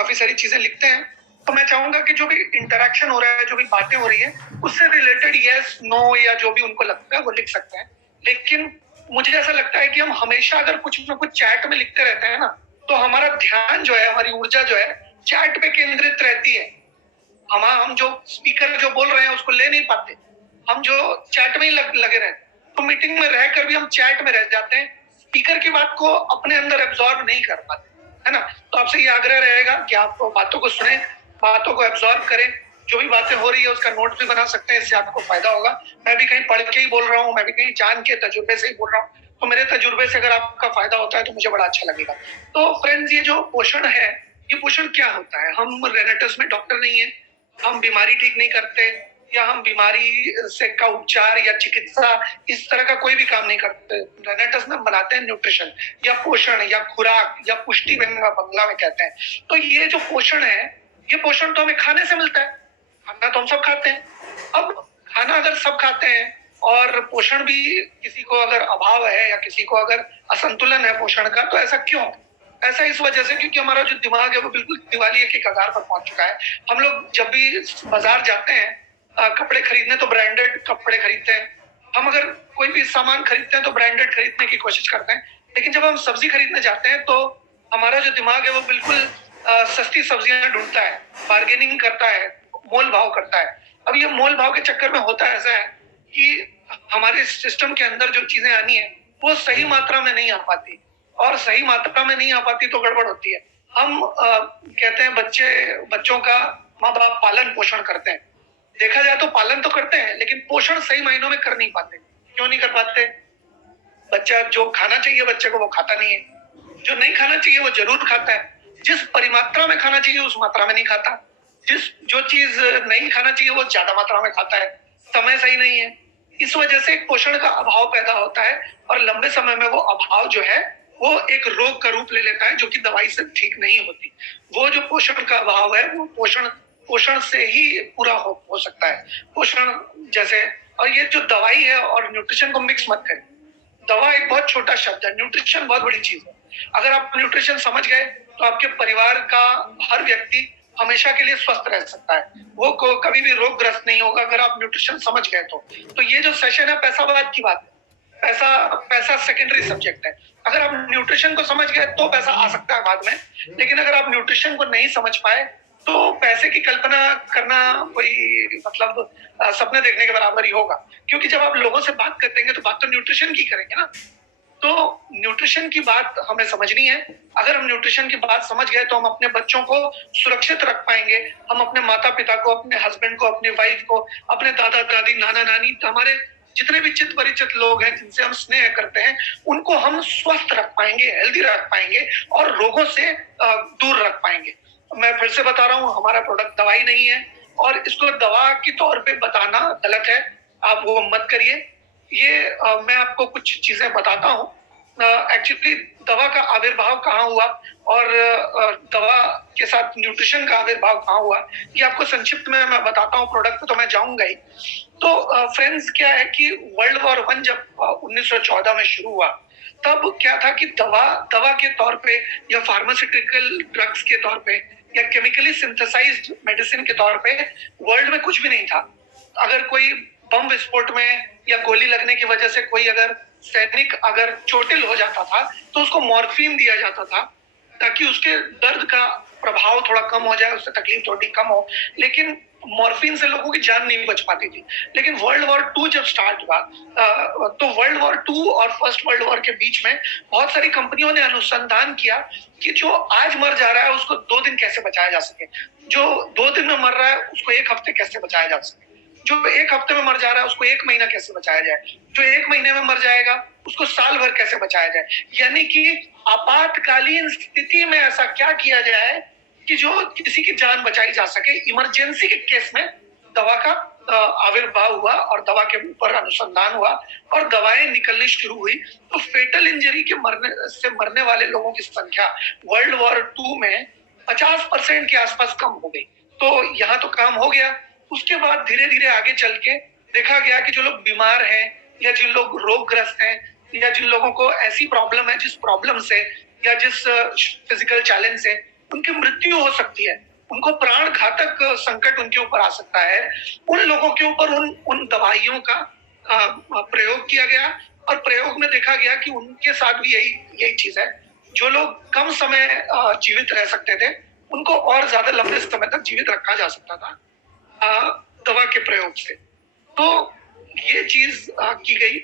काफी सारी चीजें लिखते हैं। तो मैं चाहूंगा कि जो भी इंटरेक्शन हो रहा है, जो भी बातें हो रही है, उससे रिलेटेड यस नो या जो भी उनको लगता है वो लिख सकते हैं। लेकिन मुझे ऐसा लगता है कि हम हमेशा अगर कुछ ना कुछ चैट में लिखते रहते हैं ना, तो हमारा ध्यान जो है, हमारी ऊर्जा जो है चैट पे केंद्रित रहती है। हम जो स्पीकर जो बोल रहे हैं उसको ले नहीं पाते, हम जो चैट में ही लगे रहते हैं। तो मीटिंग में रहकर भी हम चैट में रह जाते हैं, स्पीकर की बात को अपने अंदर एब्जॉर्ब नहीं कर पाते, है ना। तो आपसे ये आग्रह रहेगा कि आप बातों को सुने, बातों को एब्जॉर्ब करें, जो भी बातें हो रही है उसका नोट भी बना सकते हैं, इससे आपको फायदा होगा। मैं भी कहीं पढ़ के ही बोल रहा हूँ, मैं भी कहीं जान के तजुर्बे से ही बोल रहा हूँ, तो मेरे तजुर्बे से अगर आपका फायदा होता है तो मुझे बड़ा अच्छा लगेगा। तो फ्रेंड्स, ये जो पोषण है, ये पोषण क्या होता है? हम रेनेटस में डॉक्टर नहीं है, हम बीमारी ठीक नहीं करते, या हम बीमारी से का उपचार या चिकित्सा इस तरह का कोई भी काम नहीं करते। रेनेटस में बनाते हैं न्यूट्रिशन या पोषण या खुराक या पुष्टि बंगला में कहते हैं। तो ये जो पोषण है, ये पोषण तो हमें खाने से मिलता है, खाना तो हम सब खाते हैं। अब खाना अगर सब खाते हैं और पोषण भी किसी को अगर अभाव है या किसी को अगर असंतुलन है पोषण का, तो ऐसा क्यों? ऐसा इस वजह से क्योंकि हमारा जो दिमाग है वो बिल्कुल दिवालिये के कगार पर पहुंच चुका है। हम लोग जब भी बाजार जाते हैं कपड़े खरीदने, तो ब्रांडेड कपड़े खरीदते हैं। हम अगर कोई भी सामान खरीदते हैं तो ब्रांडेड खरीदने की कोशिश करते हैं। लेकिन जब हम सब्जी खरीदने जाते हैं तो हमारा जो दिमाग है वो बिल्कुल सस्ती सब्जियां ढूंढता है, बार्गेनिंग करता है, मोल भाव करता है। अब ये मोल भाव के चक्कर में होता ऐसा है कि हमारे सिस्टम के अंदर जो चीजें आनी है वो सही मात्रा में नहीं आ पाती, और सही मात्रा में नहीं आ पाती तो गड़बड़ होती है। हम कहते हैं बच्चों का माँ बाप पालन पोषण करते हैं। देखा जाए तो पालन तो करते हैं, लेकिन पोषण सही मायनों में कर नहीं पाते। क्यों नहीं कर पाते? बच्चा जो खाना चाहिए बच्चे को वो खाता नहीं है, जो नहीं खाना चाहिए वो जरूर खाता है, जिस परिमात्रा में खाना चाहिए उस मात्रा में नहीं खाता, जो चीज नहीं खाना चाहिए वो ज्यादा मात्रा में खाता है, समय सही नहीं है। इस वजह से पोषण का अभाव पैदा होता है, और लंबे समय में वो अभाव जो है वो एक रोग का रूप ले लेता है, जो कि दवाई से ठीक नहीं होती। वो जो पोषण का अभाव है वो पोषण से ही पूरा हो सकता है। पोषण जैसे, और ये जो दवाई है और न्यूट्रिशन को मिक्स मत करें। दवा एक बहुत छोटा शब्द है, न्यूट्रिशन बहुत बड़ी चीज है। अगर आप न्यूट्रिशन समझ गए तो आपके परिवार का हर व्यक्ति हमेशा के लिए स्वस्थ रह सकता है, वो कभी भी रोगग्रस्त नहीं होगा अगर आप न्यूट्रिशन समझ गए तो ये जो सेशन है पैसावाद की बात है। पैसा सेकेंडरी सब्जेक्ट है। अगर आप न्यूट्रिशन को समझ गए तो पैसा आ सकता है बाद में, लेकिन अगर आप न्यूट्रिशन को नहीं समझ पाए तो पैसे की कल्पना करना कोई मतलब सपने देखने के बराबर ही होगा। क्योंकि जब आप लोगों से बात करेंगे तो बात तो न्यूट्रिशन की करेंगे ना। तो न्यूट्रिशन की बात हमें समझनी है। अगर हम न्यूट्रिशन की बात समझ गए तो हम अपने बच्चों को सुरक्षित रख पाएंगे, हम अपने माता पिता को, अपने हस्बैंड को, अपनी वाइफ को, अपने दादा दादी, नाना नानी, हमारे जितने भी चित परिचित लोग हैं जिनसे हम स्नेह करते हैं, उनको हम स्वस्थ रख पाएंगे, हेल्दी रख पाएंगे, और रोगों से दूर रख पाएंगे। मैं फिर से बता रहा हूँ, हमारा प्रोडक्ट दवाई नहीं है, और इसको दवा के तौर पे बताना गलत है, आप वो मत करिए। ये मैं आपको कुछ चीजें बताता हूँ। एक्चुअली दवा का आविर्भाव कहाँ हुआ और दवा के साथ न्यूट्रिशन का आविर्भाव कहाँ हुआ, ये आपको संक्षिप्त में मैं बताता हूँ। प्रोडक्ट तो मैं जाऊंगा ही। तो फ्रेंड्स, क्या है कि वर्ल्ड वॉर 1 जब 1914 में शुरू हुआ, तब क्या था कि दवा के तौर पे या फार्मास्यूटिकल ड्रग्स के तौर पे या केमिकली सिंथेसाइज्ड मेडिसिन के तौर पे वर्ल्ड में कुछ भी नहीं था। अगर कोई बम विस्फोट में या गोली लगने की वजह से कोई अगर सैनिक अगर चोटिल हो जाता था तो उसको मॉर्फिन दिया जाता था, ताकि उसके दर्द का प्रभाव थोड़ा कम हो जाए, उससे तकलीफ थोड़ी कम हो। लेकिन मॉर्फिन से लोगों की जान नहीं बच पाती थी। लेकिन वर्ल्ड वॉर 2 जब स्टार्ट हुआ, तो वर्ल्ड वॉर 2 और फर्स्ट वर्ल्ड वॉर के बीच में बहुत सारी कंपनियों ने अनुसंधान किया कि जो आज मर जा रहा है उसको 2 दिन कैसे बचाया जा सके, जो 2 दिन में मर रहा है उसको 1 हफ्ते कैसे बचाया जा सके, जो 1 हफ्ते में मर जा रहा है उसको 1 महीना कैसे बचाया जाए, जो 1 महीने में मर जाएगा उसको साल भर कैसे बचाया जाए। यानी कि आपातकालीन स्थिति में ऐसा क्या किया जाए कि जो किसी की जान बचाई जा सके। इमरजेंसी के केस में दवा का आविर्भाव हुआ और दवा के ऊपर अनुसंधान हुआ और दवाएं निकलनी शुरू हुई। तो फेटल इंजरी के मरने वाले लोगों की संख्या वर्ल्ड वॉर 2 में 50% के आसपास कम हो गई। तो यहाँ तो काम हो गया। उसके बाद धीरे धीरे आगे चल के देखा गया कि जो लोग बीमार हैं या जिन लोग रोगग्रस्त हैं या जिन लोगों को ऐसी प्रॉब्लम है जिस प्रॉब्लम से या जिस फिजिकल चैलेंज से उनकी मृत्यु हो सकती है, उनको प्राण घातक संकट उनके ऊपर आ सकता है। उन लोगों के ऊपर उन दवाइयों का प्रयोग किया गया और प्रयोग में देखा गया कि उनके साथ भी यही चीज है। जो लोग कम समय जीवित रह सकते थे, उनको और ज्यादा लंबे समय तक जीवित रखा जा सकता था दवा के प्रयोग से। तो ये चीज की गई।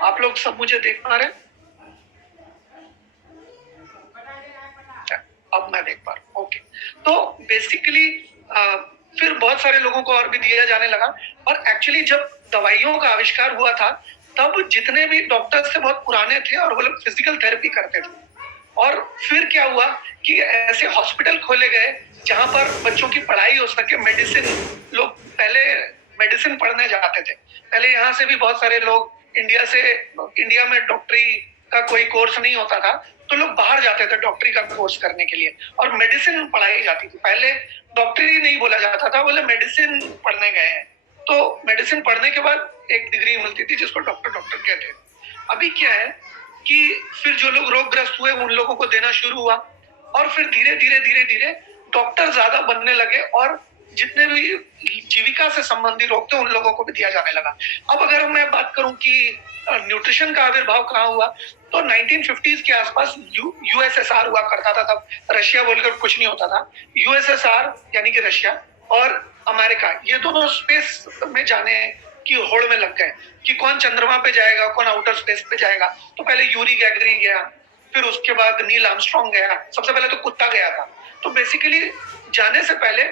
आप लोग सब मुझे देख पा रहे हैं? अब मैं देख पा रहा हूँ। ओके। तो बेसिकली फिर बहुत सारे लोगों को और भी दिया जाने लगा और एक्चुअली जब दवाइयों का आविष्कार हुआ था तब जितने भी डॉक्टर्स थे बहुत पुराने थे और वो लोग फिजिकल थेरेपी करते थे। और फिर क्या हुआ कि ऐसे हॉस्पिटल खोले गए जहां पर बच्चों की पढ़ाई हो सके, मेडिसिन, लोग पहले मेडिसिन पढ़ने जाते थे। पहले यहाँ से भी बहुत सारे लोग इंडिया में डॉक्टरी का कोई कोर्स नहीं होता था, तो लोग बाहर जाते थे डॉक्टरी का कोर्स करने के लिए और मेडिसिन पढ़ाई जाती थी। पहले डॉक्टरी नहीं बोला जाता था, बोले मेडिसिन पढ़ने गए हैं। तो मेडिसिन पढ़ने के बाद एक डिग्री मिलती थी जिसको डॉक्टर कहते हैं। अभी क्या है कि फिर जो लोग रोगग्रस्त हुए उन लोगों को देना शुरू हुआ और फिर धीरे धीरे डॉक्टर ज्यादा बनने लगे और जितने भी जीविका से संबंधित रोग थे उन लोगों को भी दिया जाने लगा। अब अगर मैं बात करूं कि न्यूट्रिशन का आविर्भाव कहाँ हुआ, तो 1950s के आसपास यूएसएसआर हुआ करता था। तब रशिया बोलकर कुछ नहीं होता था। यूएसएसआर यानी कि रशिया और अमेरिका, ये दोनों स्पेस में जाने की होड़ में लग गए कि कौन चंद्रमा पे जाएगा, कौन आउटर स्पेस पे जाएगा। तो पहले यूरी गैगरिन गया, फिर उसके बाद नील आर्मस्ट्रॉन्ग गया, सबसे पहले तो कुत्ता गया था। तो बेसिकली जाने से पहले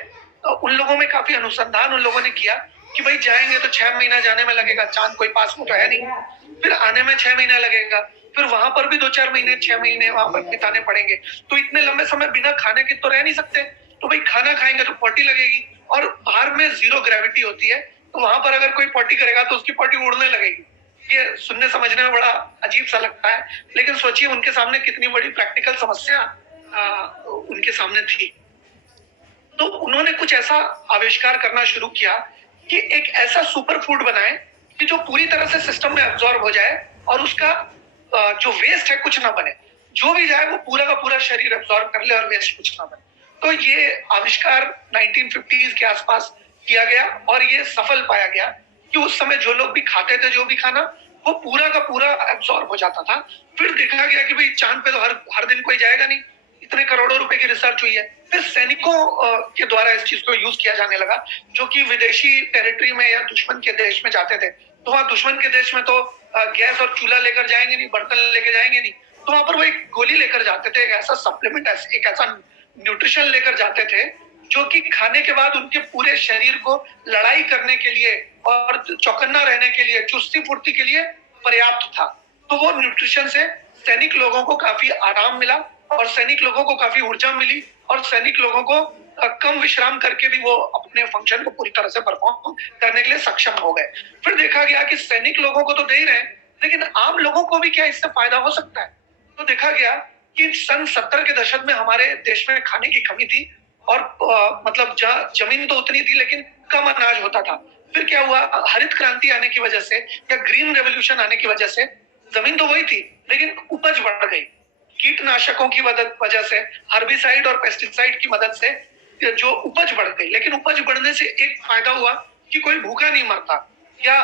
उन लोगों में काफी अनुसंधान उन लोगों ने किया कि भाई जाएंगे तो 6 महीना जाने में लगेगा, चांद कोई पास में तो है नहीं, फिर आने में 6 महीना लगेगा, फिर वहां पर भी 2-4 महीने 6 महीने वहां पर बिताने पड़ेंगे। तो इतने लंबे समय बिना खाने के तो रह नहीं सकते, तो भाई खाना खाएंगे तो पॉटी लगेगी और बाहर में 0 ग्रेविटी होती है, तो वहां पर अगर कोई पॉटी करेगा तो उसकी पॉटी उड़ने लगेगी। ये सुनने समझने में बड़ा अजीब सा लगता है, लेकिन सोचिए उनके सामने कितनी बड़ी प्रैक्टिकल समस्या उनके सामने थी। तो उन्होंने कुछ ऐसा आविष्कार करना शुरू किया कि एक ऐसा सुपर फूड बनाए कि जो पूरी तरह से सिस्टम में एब्जॉर्ब हो जाए और उसका जो वेस्ट है कुछ ना बने, जो भी जाए वो पूरा का पूरा शरीर एब्जॉर्ब कर ले और वेस्ट कुछ ना बने। तो ये आविष्कार 1950s के आसपास किया गया और ये सफल पाया गया कि उस समय जो लोग भी खाते थे जो भी खाना, वो पूरा का पूरा एब्जॉर्ब हो जाता था। फिर देखा गया कि भाई चांद पे तो हर दिन कोई जाएगा नहीं, इतने करोड़ों रुपए की रिसर्च हुई है। फिर सैनिकों के द्वारा इस चीज को यूज किया जाने लगा, जो कि विदेशी टेरिटरी में या दुश्मन के देश में जाते थे। तो वहां दुश्मन के देश में तो गैस और चूल्हा लेकर जाएंगे नहीं, बर्तन लेकर जाएंगे नहीं, तो वहां पर वो एक गोली लेकर जाते थे, एक ऐसा सप्लीमेंट, एक ऐसा न्यूट्रिशन लेकर जाते थे जो कि खाने के बाद उनके पूरे शरीर को लड़ाई करने के लिए और चौकन्ना रहने के लिए, चुस्ती फुर्ती के लिए पर्याप्त था। तो वो न्यूट्रिशन से सैनिक लोगों को काफी आराम मिला और सैनिक लोगों को काफी ऊर्जा मिली और सैनिक लोगों को कम विश्राम करके भी वो अपने फंक्शन को पूरी तरह से परफॉर्म करने के लिए सक्षम हो गए। फिर देखा गया कि सैनिक लोगों को तो दे ही रहे हैं, लेकिन आम लोगों को भी क्या इससे फायदा हो सकता है। तो देखा गया कि सन 70 के दशक में हमारे देश में खाने की कमी थी और मतलब जमीन तो उतनी थी लेकिन कम अनाज होता था। फिर क्या हुआ, हरित क्रांति आने की वजह से या ग्रीन रेवोल्यूशन आने की वजह से जमीन तो वही थी लेकिन उपज बढ़ गई। कीटनाशकों की वजह से, हर्बिसाइड और पेस्टिसाइड की मदद से जो उपज बढ़ गई, लेकिन उपज बढ़ने से एक फायदा हुआ कि कोई भूखा नहीं मरता या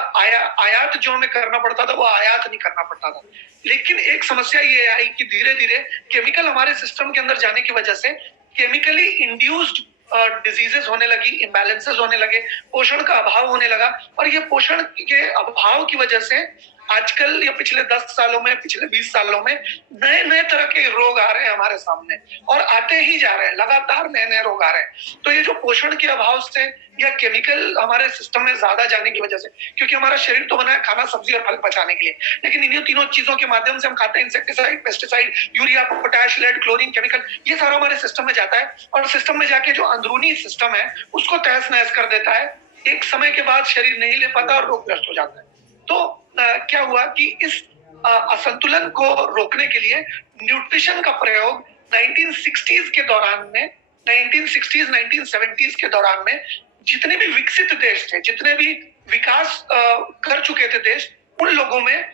आयात जो हमें करना पड़ता था वो आयात नहीं करना पड़ता था। लेकिन एक समस्या ये आई कि धीरे धीरे केमिकल हमारे सिस्टम के अंदर जाने की वजह से केमिकली इंड्यूस्ड डिजीजेस होने लगी, इम्बैलेंसेस होने लगे, पोषण का अभाव होने लगा और ये पोषण के अभाव की वजह से आजकल या पिछले 10 सालों में, पिछले 20 सालों में नए नए तरह के रोग आ रहे हैं हमारे सामने और आते ही जा रहे हैं, लगातार नए नए रोग आ रहे हैं। तो ये जो पोषण के अभाव से या केमिकल हमारे सिस्टम में ज्यादा जाने की वजह से, क्योंकि हमारा शरीर तो बना है खाना, सब्जी और फल पचाने के लिए, लेकिन इन्हीं तीनों चीजों के माध्यम से हम खाते हैं insecticide, pesticide, urea, potash, lead, chlorine, chemical, ये सारा हमारे सिस्टम में जाता है और सिस्टम में जाके जो अंदरूनी सिस्टम है उसको तहस नहस कर देता है। एक समय के बाद शरीर नहीं ले पाता और रोगग्रस्त हो जाता है। तो क्या हुआ कि इस असंतुलन को रोकने के लिए न्यूट्रिशन का प्रयोग 1960s के दौरान में, 1960s 1970s के दौरान में जितने भी विकसित देश थे, जितने भी विकास कर चुके थे देश, उन लोगों में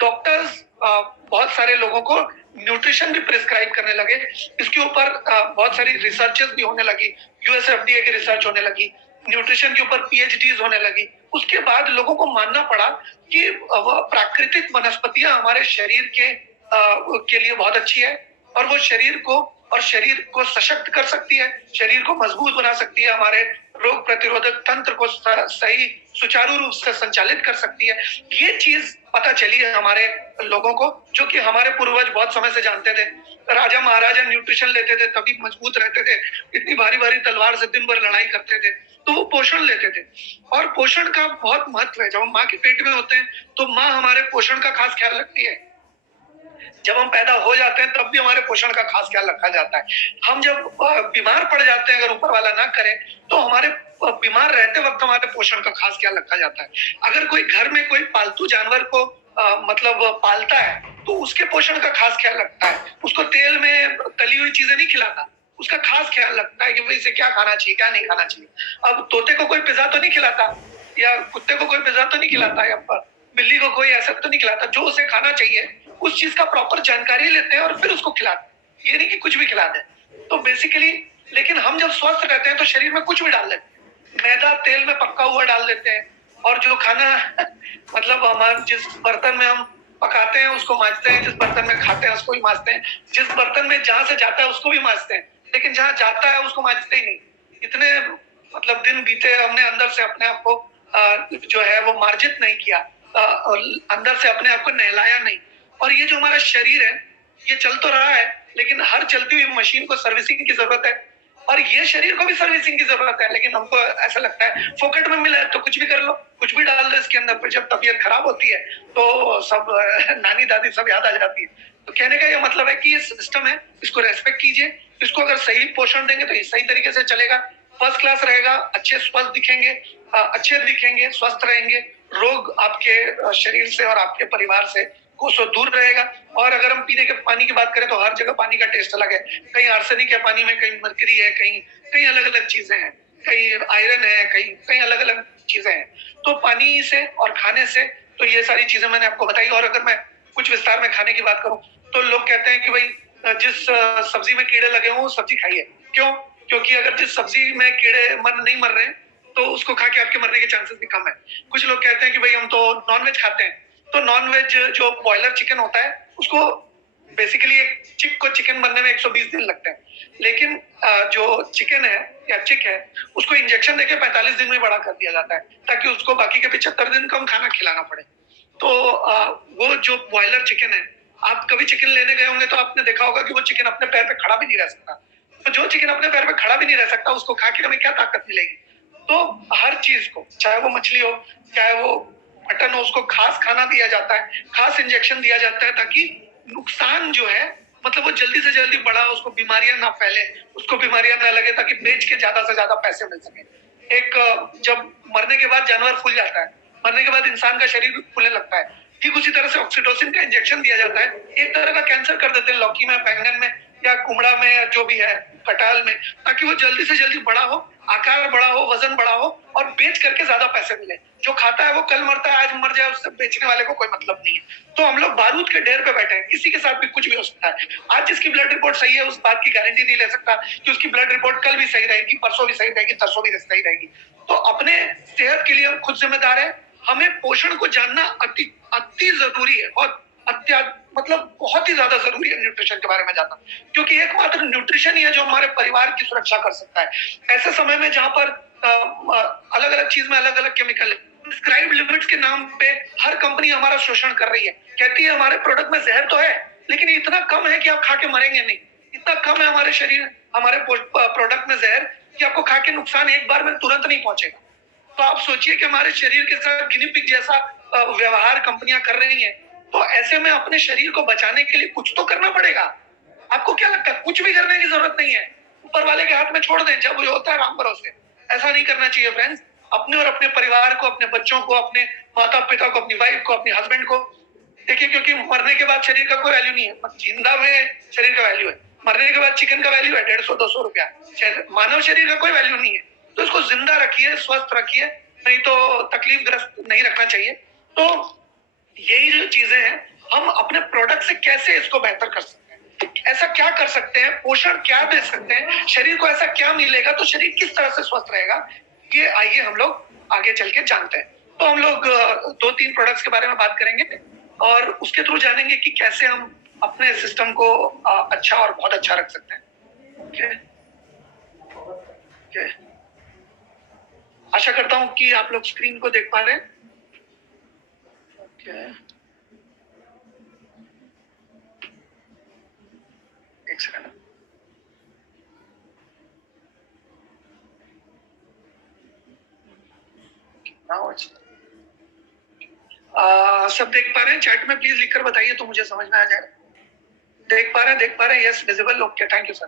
डॉक्टर्स बहुत सारे लोगों को न्यूट्रिशन भी प्रिस्क्राइब करने लगे। इसके ऊपर बहुत सारी रिसर्चेस भी होने लगी, यूएसएफडीए की रिसर्च होने लगी, न्यूट्रिशन के ऊपर पीएचडीज होने लगी। उसके बाद लोगों को मानना पड़ा कि वह प्राकृतिक वनस्पतियां हमारे शरीर के लिए बहुत अच्छी है और वो शरीर को सशक्त कर सकती है, शरीर को मजबूत बना सकती है, हमारे रोग प्रतिरोधक तंत्र को सही सुचारू रूप से संचालित कर सकती है। ये चीज पता चली है हमारे लोगों को, जो कि हमारे पूर्वज बहुत समय से जानते थे। राजा महाराजा न्यूट्रिशन लेते थे तभी मजबूत रहते थे, इतनी भारी भारी तलवार से दिन भर लड़ाई करते थे, तो वो पोषण लेते थे। और पोषण का बहुत महत्व है। जब हम माँ के पेट में होते हैं तो माँ हमारे पोषण का खास ख्याल रखती है। जब हम पैदा हो जाते हैं तब भी हमारे पोषण का खास ख्याल रखा जाता है। हम जब बीमार पड़ जाते हैं, अगर ऊपर वाला ना करे, तो हमारे बीमार रहते वक्त हमारे पोषण का खास ख्याल रखा जाता है। अगर कोई घर में कोई पालतू जानवर को मतलब पालता है तो उसके पोषण का खास ख्याल रखता है। उसको तेल में तली हुई चीजें नहीं खिलाता, उसका खास ख्याल रखता है कि भाई इसे क्या खाना चाहिए, क्या नहीं खाना चाहिए। अब तोते को कोई पिज्जा तो नहीं खिलाता, या कुत्ते को कोई पिज्जा तो नहीं खिलाता, या बिल्ली को कोई ऐसा तो नहीं खिलाता। जो उसे खाना चाहिए उस चीज का प्रॉपर जानकारी लेते हैं और फिर उसको खिलाते हैं। ये नहीं कि कुछ भी खिला दें। तो बेसिकली, लेकिन हम जब स्वस्थ रहते हैं तो शरीर में कुछ भी डाल लेते हैं, मैदा तेल में पक्का हुआ डाल देते हैं, और जो खाना मतलब हमारे जिस बर्तन में हम पकाते हैं उसको मांजते हैं, जिस बर्तन में खाते हैं उसको भी मांजते हैं, जिस बर्तन में जहां से जाता है उसको भी मांजते हैं, लेकिन जहां जाता है उसको मांजते ही नहीं। इतने मतलब दिन बीते, हमने अंदर से अपने आप को जो है वो मार्जित नहीं किया, अंदर से अपने आप को नहलाया नहीं। और ये जो हमारा शरीर है ये चल तो रहा है, लेकिन हर चलती हुई मशीन को सर्विसिंग की जरूरत है, और ये शरीर को भी सर्विसिंग की जरूरत है। लेकिन हमको ऐसा लगता है फोकट में मिला है तो कुछ भी कर लो, कुछ भी डाल दो इसके अंदर, फिर जब तबीयत खराब होती है तो सब नानी दादी सब याद आ जाती है। तो कहने का ये मतलब है कि ये सिस्टम है, इसको रेस्पेक्ट कीजिए, इसको अगर सही पोषण देंगे तो ये सही तरीके से चलेगा, फर्स्ट क्लास रहेगा, अच्छे स्वस्थ दिखेंगे, अच्छे दिखेंगे, स्वस्थ रहेंगे, रोग आपके शरीर से और आपके परिवार से कोसों दूर रहेगा। और अगर हम पीने के पानी की बात करें तो हर जगह पानी का टेस्ट अलग है, कहीं आर्सेनिक है पानी में, कहीं मरकरी है, कहीं कहीं अलग अलग चीजें हैं, कहीं आयरन है, कहीं कहीं अलग अलग चीजें हैं। तो पानी से और खाने से तो ये सारी चीजें मैंने आपको बताई। और अगर मैं कुछ विस्तार में खाने की बात करूं तो लोग कहते हैं कि भाई जिस सब्जी में कीड़े लगे हों सब्जी खाइए। क्यों? क्योंकि अगर जिस सब्जी में कीड़े नहीं मर रहे हैं तो उसको खा के आपके मरने के चांसेस भी कम है। कुछ लोग कहते हैं कि भाई हम तो नॉनवेज खाते हैं, तो नॉनवेज जो बॉयलर चिकन होता है उसको बेसिकली एक चिक को चिकन बनने में 120 दिन लगते हैं, लेकिन जो चिकन है या चिक है उसको इंजेक्शन देके 45 दिन में बड़ा कर दिया जाता है, ताकि उसको बाकी के 75 दिन कम खाना खिलाना पड़े। तो वो जो बॉयलर चिकन है, आप कभी चिकन लेने गए होंगे तो आपने देखा होगा कि वो चिकन अपने पैर पे खड़ा भी नहीं रह सकता। तो जो चिकन अपने पैर पे खड़ा भी नहीं रह सकता उसको खा के हमें क्या ताकत मिलेगी? तो हर चीज को, चाहे वो मछली हो चाहे वो मटन हो, उसको खास खाना दिया जाता है, खास इंजेक्शन दिया जाता है, ताकि नुकसान जो है मतलब वो जल्दी से जल्दी बढ़ा, उसको बीमारियां ना फैले, उसको बीमारियां ना लगे, ताकि बेच के ज्यादा से ज्यादा पैसे मिल सके। एक जब मरने के बाद जानवर फूल जाता है, मरने के बाद इंसान का शरीर फूलने लगता है, ठीक उसी तरह से ऑक्सीटोसिन का इंजेक्शन दिया जाता है। एक तरह का कैंसर कर देते हैं लौकी में, बैंगन में, या कुमड़ा में, या जो भी है कटहल में, ताकि वो जल्दी से जल्दी बड़ा हो, आकार बड़ा हो, वजन बड़ा हो, और बेच करके ज्यादा पैसे मिले। जो खाता है वो कल मरता है, आज मर जाए, उससे बेचने वाले को कोई मतलब नहीं है। तो हम लोग बारूद के ढेर पे बैठे हैं, किसी के साथ भी कुछ भी हो सकता है। आज जिसकी ब्लड रिपोर्ट सही है उस बात की गारंटी नहीं ले सकता कि उसकी ब्लड रिपोर्ट कल भी सही रहेगी, परसों भी सही रहेगी, तरसों भी सही रहेगी। तो अपने सेहत के लिए हम खुद जिम्मेदार है। हमें पोषण को जानना अति अति जरूरी है, और मतलब बहुत ही ज्यादा जरूरी है न्यूट्रिशन के बारे में जानना, क्योंकि एकमात्र न्यूट्रिशन ही है जो हमारे परिवार की सुरक्षा कर सकता है। ऐसे समय में जहां पर अलग अलग चीज में अलग अलग केमिकल है, प्रिस्क्राइब्ड लिमिट्स के नाम पे हर कंपनी हमारा शोषण कर रही है, कहती है हमारे प्रोडक्ट में जहर तो है लेकिन इतना कम है कि आप खा के मरेंगे नहीं। इतना कम है हमारे प्रोडक्ट में जहर कि आपको खा के नुकसान एक बार में तुरंत नहीं पहुंचेगा। तो आप सोचिए कि हमारे शरीर के साथ गिनी पिग जैसा व्यवहार कंपनियां कर रही हैं। तो ऐसे में अपने शरीर को बचाने के लिए कुछ तो करना पड़ेगा। आपको क्या लगता है? कुछ भी करने की जरूरत नहीं है, ऊपर वाले के हाथ में छोड़ दें, जब वो होता है राम भरोसे। ऐसा नहीं करना चाहिए फ्रेंड्स। अपने और अपने परिवार को, अपने बच्चों को, अपने माता पिता को, अपनी वाइफ को, अपने हस्बैंड को देखिए, क्योंकि मरने के बाद शरीर का कोई वैल्यू नहीं है, जिंदा में शरीर का वैल्यू है, मरने के बाद चिकन का वैल्यू है 150-200 रुपया। मानव शरीर का कोई वैल्यू नहीं है, तो इसको जिंदा रखिए, स्वस्थ रखिए, नहीं तो तकलीफ ग्रस्त नहीं रखना चाहिए। तो यही जो चीजें हैं, हम अपने प्रोडक्ट से कैसे इसको बेहतर कर सकते हैं, ऐसा क्या कर सकते हैं, पोषण क्या दे सकते हैं, शरीर को ऐसा क्या मिलेगा तो शरीर किस तरह से स्वस्थ रहेगा, ये आइए हम लोग आगे चल के जानते हैं। तो हम लोग 2-3 प्रोडक्ट्स के बारे में बात करेंगे और उसके थ्रू जानेंगे कि कैसे हम अपने सिस्टम को अच्छा और बहुत अच्छा रख सकते हैं। ओके, ओके, आशा करता हूं कि आप लोग स्क्रीन को देख पा रहे हैं। ओके, एक सेकंड। सब देख पा रहे हैं? चैट में प्लीज लिखकर बताइए तो मुझे समझ में आ जाए। देख पा रहे हैं? Yes, visible. Okay, thank you sir,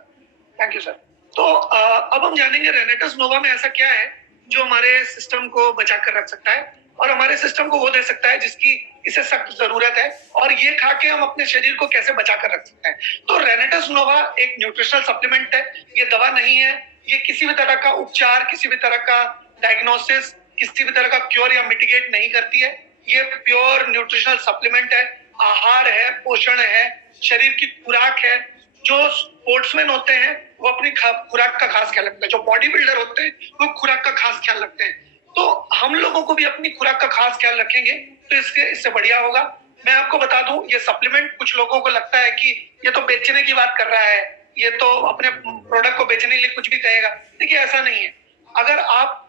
thank you sir. तो अब हम जानेंगे रेनेटस नोवा में ऐसा क्या है जो हमारे सिस्टम को बचा कर रख सकता है और हमारे सिस्टम को वो दे सकता है जिसकी इसे सख्त जरूरत है, और ये खा के हम अपने शरीर को कैसे बचा कर रख सकते हैं। तो रेनेटस नोवा एक न्यूट्रिशनल सप्लीमेंट है, ये दवा नहीं है, ये किसी भी तरह का उपचार, किसी भी तरह का डायग्नोसिस, किसी भी तरह का क्योर या मिटिगेट नहीं करती है। ये प्योर न्यूट्रिशनल सप्लीमेंट है, आहार है, पोषण है, शरीर की खुराक है। जो स्पोर्ट्समैन होते हैं वो अपनी खुराक का खास ख्याल रखते हैं, जो बॉडी बिल्डर होते हैं वो खुराक का खास ख्याल रखते हैं। तो हम लोगों को भी अपनी खुराक का खास ख्याल रखेंगे तो इससे बढ़िया होगा। मैं आपको बता दूं, ये सप्लीमेंट कुछ लोगों को लगता है कि ये तो बेचने की बात कर रहा है, ये तो अपने प्रोडक्ट को बेचने के लिए कुछ भी कहेगा। देखिए, ऐसा नहीं है। अगर आप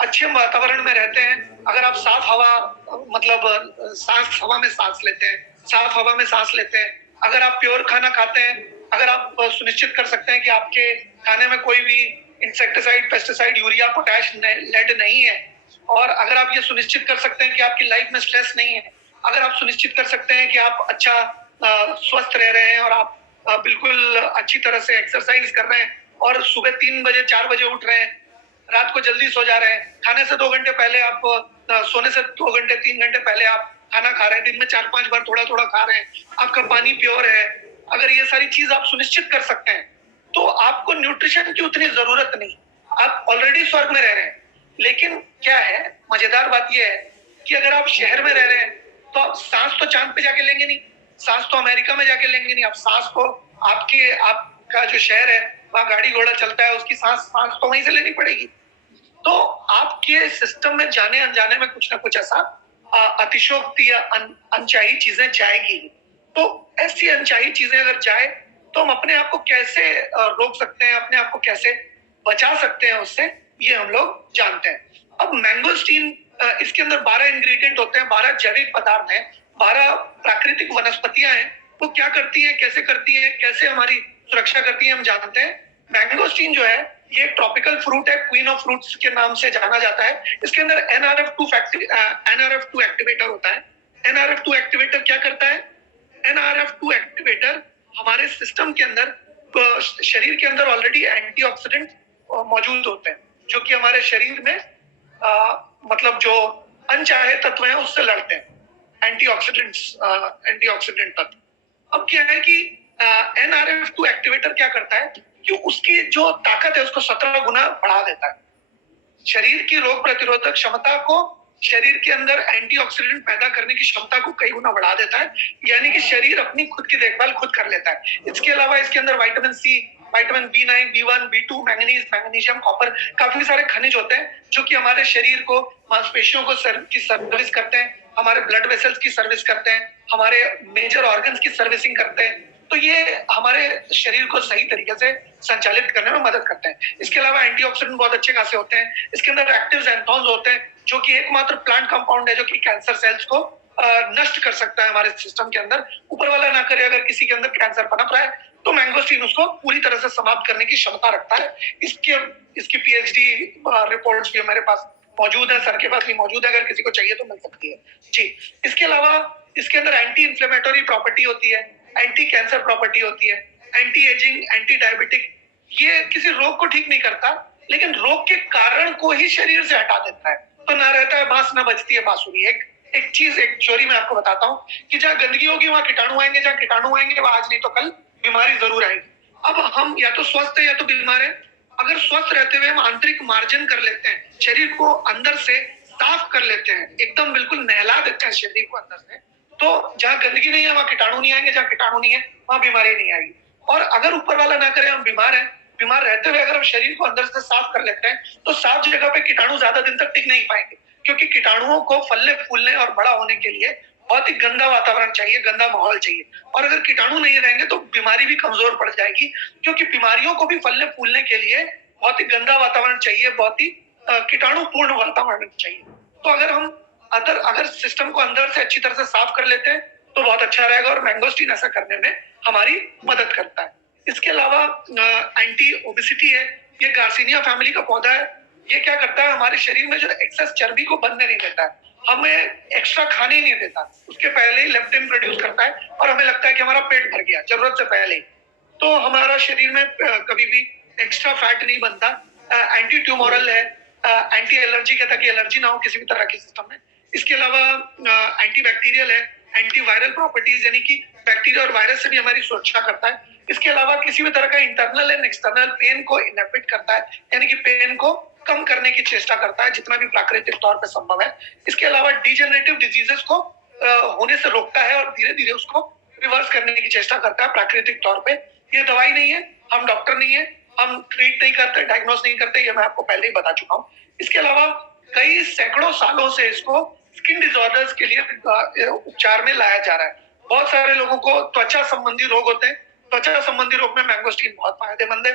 अच्छे वातावरण में रहते हैं, अगर आप साफ हवा, मतलब साफ हवा में सांस लेते हैं, साफ हवा में सांस लेते हैं, अगर आप प्योर खाना खाते हैं, अगर आप सुनिश्चित कर सकते हैं कि आपके खाने में कोई भी insecticide, pesticide, urea, potash, lead नहीं है, और अगर आप ये सुनिश्चित कर सकते हैं कि आपकी लाइफ में स्ट्रेस नहीं है, अगर आप सुनिश्चित कर सकते हैं कि आप अच्छा स्वस्थ रह रहे हैं और आप बिल्कुल अच्छी तरह से एक्सरसाइज कर रहे हैं और सुबह 3 बजे 4 बजे उठ रहे हैं, रात को जल्दी सो जा रहे हैं, खाने से 2 घंटे पहले आप सोने से 2 घंटे 3 घंटे पहले आप खाना खा रहे हैं, दिन में 4-5 बार थोड़ा थोड़ा खा रहे हैं, आपका पानी प्योर है, अगर ये सारी चीज आप सुनिश्चित कर सकते हैं तो आपको न्यूट्रिशन की उतनी जरूरत नहीं, आप ऑलरेडी स्वर्ग में रह रहे हैं। लेकिन क्या है, मजेदार बात यह है कि अगर आप शहर में रह रहे हैं तो आप सांस तो चांद पे जाके लेंगे नहीं, सांस तो अमेरिका में जाके लेंगे नहीं, आप सांस तो आपका जो शहर है वहां गाड़ी घोड़ा चलता है, उसकी सांस तो वहीं से लेनी पड़ेगी। तो आपके सिस्टम में जाने अनजाने में कुछ ना कुछ ऐसा अतिशोक्ति या अनचाही चीजें जाएगी। तो ऐसी अनचाही चीजें अगर जाए तो हम अपने आप को कैसे रोक सकते हैं, अपने आप को कैसे बचा सकते हैं उससे, ये हम लोग जानते हैं। अब मैंगोस्टीन, इसके अंदर 12 इंग्रेडिएंट होते हैं, 12 जैविक पदार्थ हैं, 12 प्राकृतिक वनस्पतियां हैं। वो क्या करती है, कैसे करती है, कैसे हमारी सुरक्षा करती है, हम जानते हैं। मैंगोस्टीन जो है ये ट्रॉपिकल फ्रूट है, क्वीन ऑफ फ्रूट्स के नाम से जाना जाता है। इसके अंदर NRF2 एक्टिवेटर होता है। NRF2 एक्टिवेटर क्या करता है? NRF2 एक्टिवेटर हमारे सिस्टम के अंदर, शरीर के अंदर ऑलरेडी एंटीऑक्सीडेंट मौजूद होते हैं जो कि हमारे शरीर में मतलब जो अनचाहे तत्व हैं उससे लड़ते हैं, एंटीऑक्सीडेंट तत्व। अब क्या है कि NRF2 एक्टिवेटर क्या करता है कि उसकी जो ताकत है उसको 17 गुना बढ़ा देता है। शरीर की रोग प्रतिरोधक क्षमता को, शरीर के अंदर एंटीऑक्सीडेंट पैदा करने की क्षमता को कई गुना बढ़ा देता है, यानी कि शरीर अपनी खुद की देखभाल खुद कर लेता है। इसके अलावा इसके अंदर vitamin C, vitamin B9, B1, B2, manganese, magnesium, copper, काफी सारे खनिज होते हैं जो कि हमारे शरीर को, मांसपेशियों को की सर्विस करते हैं, हमारे ब्लड वेसल्स की सर्विस करते हैं, हमारे मेजर ऑर्गन्स की सर्विसिंग करते हैं। तो ये हमारे शरीर को सही तरीके से संचालित करने में मदद करते हैं। इसके अलावा एंटीऑक्सीडेंट बहुत अच्छे खासे होते हैं। इसके अंदर एक्टिव ज़ैंथोन्स होते हैं जो कि एकमात्र प्लांट कंपाउंड है जो कि कैंसर सेल्स को नष्ट कर सकता है हमारे सिस्टम के अंदर। ऊपर वाला ना करे, अगर किसी के अंदर कैंसर पनप रहा है तो मैंगोस्टीन उसको पूरी तरह से समाप्त करने की क्षमता रखता है। इसकी PhD रिपोर्ट्स भी हमारे पास मौजूद है, सर के पास भी मौजूद है, अगर किसी को चाहिए तो मिल सकती है जी। इसके अलावा इसके अंदर एंटी इंफ्लेमेटरी प्रॉपर्टी होती है, एंटी कैंसर प्रॉपर्टी होती है, एंटी एजिंग, एंटी डायबिटिक। ये किसी रोग को ठीक नहीं करता लेकिन रोग के कारण को ही शरीर से हटा देता है। तो ना रहता है बांस, ना बजती है बांसुरी। एक चीज, एक थ्योरी मैं आपको बताता हूँ कि जहाँ गंदगी होगी वहाँ कीटाणु आएंगे, जहाँ कीटाणु आएंगे वहाँ आज नहीं तो कल बीमारी जरूर आएगी। अब हम या तो स्वस्थ है या तो बीमार है। अगर स्वस्थ रहते हुए हम आंतरिक मार्जन कर लेते हैं, शरीर को अंदर से साफ कर लेते हैं, एकदम बिल्कुल नहला देते हैं शरीर को अंदर से, तो जहाँ गंदगी नहीं है वहाँ कीटाणु नहीं आएंगे, जहाँ कीटाणु नहीं है वहाँ बीमारी नहीं आएगी। और अगर ऊपर वाला ना करे, हम बीमार हैं, बीमार रहते हुए अगर हम शरीर को अंदर से साफ कर लेते हैं तो साफ जगह पे कीटाणु ज्यादा दिन तक टिक नहीं पाएंगे, क्योंकि कीटाणुओं को फलने फूलने और बड़ा होने के लिए बहुत ही गंदा वातावरण चाहिए, गंदा माहौल चाहिए। और अगर कीटाणु नहीं रहेंगे तो बीमारी भी कमजोर पड़ जाएगी, क्योंकि बीमारियों को भी फलने फूलने के लिए बहुत ही गंदा वातावरण चाहिए, बहुत ही कीटाणु पूर्ण वातावरण चाहिए। तो अगर हम अगर सिस्टम को अंदर से अच्छी तरह से साफ कर लेते हैं तो बहुत अच्छा रहेगा, और मैंगोस्टीन ऐसा करने में हमारी मदद करता है। इसके अलावा एंटी ओबेसिटी है, ये गार्सिनिया फैमिली का पौधा है। ये क्या करता है, हमारे शरीर में जो एक्सेस चर्बी को बनने नहीं देता है, हमें एक्स्ट्रा खाने नहीं देता, उसके पहले ही लेप्टिन प्रोड्यूस करता है और हमें लगता है कि हमारा पेट भर गया जरूरत से पहले ही। तो हमारा शरीर में कभी भी एक्स्ट्रा फैट नहीं बनता। एंटी ट्यूमोरल है, एंटी एलर्जी कहता है कि एलर्जी ना हो किसी भी तरह के सिस्टम में। इसके अलावा एंटी बैक्टीरियल है, एंटी वायरल प्रॉपर्टीज, यानी कि बैक्टीरिया और वायरस से भी हमारी सुरक्षा करता है। इसके अलावा किसी भी तरह का इंटरनल एंड एक्सटर्नल पेन को इनहिबिट करता है, यानी कि पेन को कम करने की चेष्टा करता है जितना भी प्राकृतिक तौर पर संभव है। इसके अलावा डिजेनरेटिव डिजीजेस को होने से रोकता है और धीरे धीरे उसको रिवर्स करने की चेष्टा करता है प्राकृतिक तौर पे। ये दवाई नहीं है, हम डॉक्टर नहीं है, हम ट्रीट नहीं करते, डायग्नोस नहीं करते, ये मैं आपको पहले ही बता चुका हूँ। इसके अलावा कई सैकड़ों सालों से इसको स्किन डिसऑर्डर्स के लिए उपचार में लाया जा रहा है। बहुत सारे लोगों को त्वचा संबंधी रोग होते हैं, त्वचा संबंधी रोग में मैंगोस्टीन बहुत फायदेमंद है।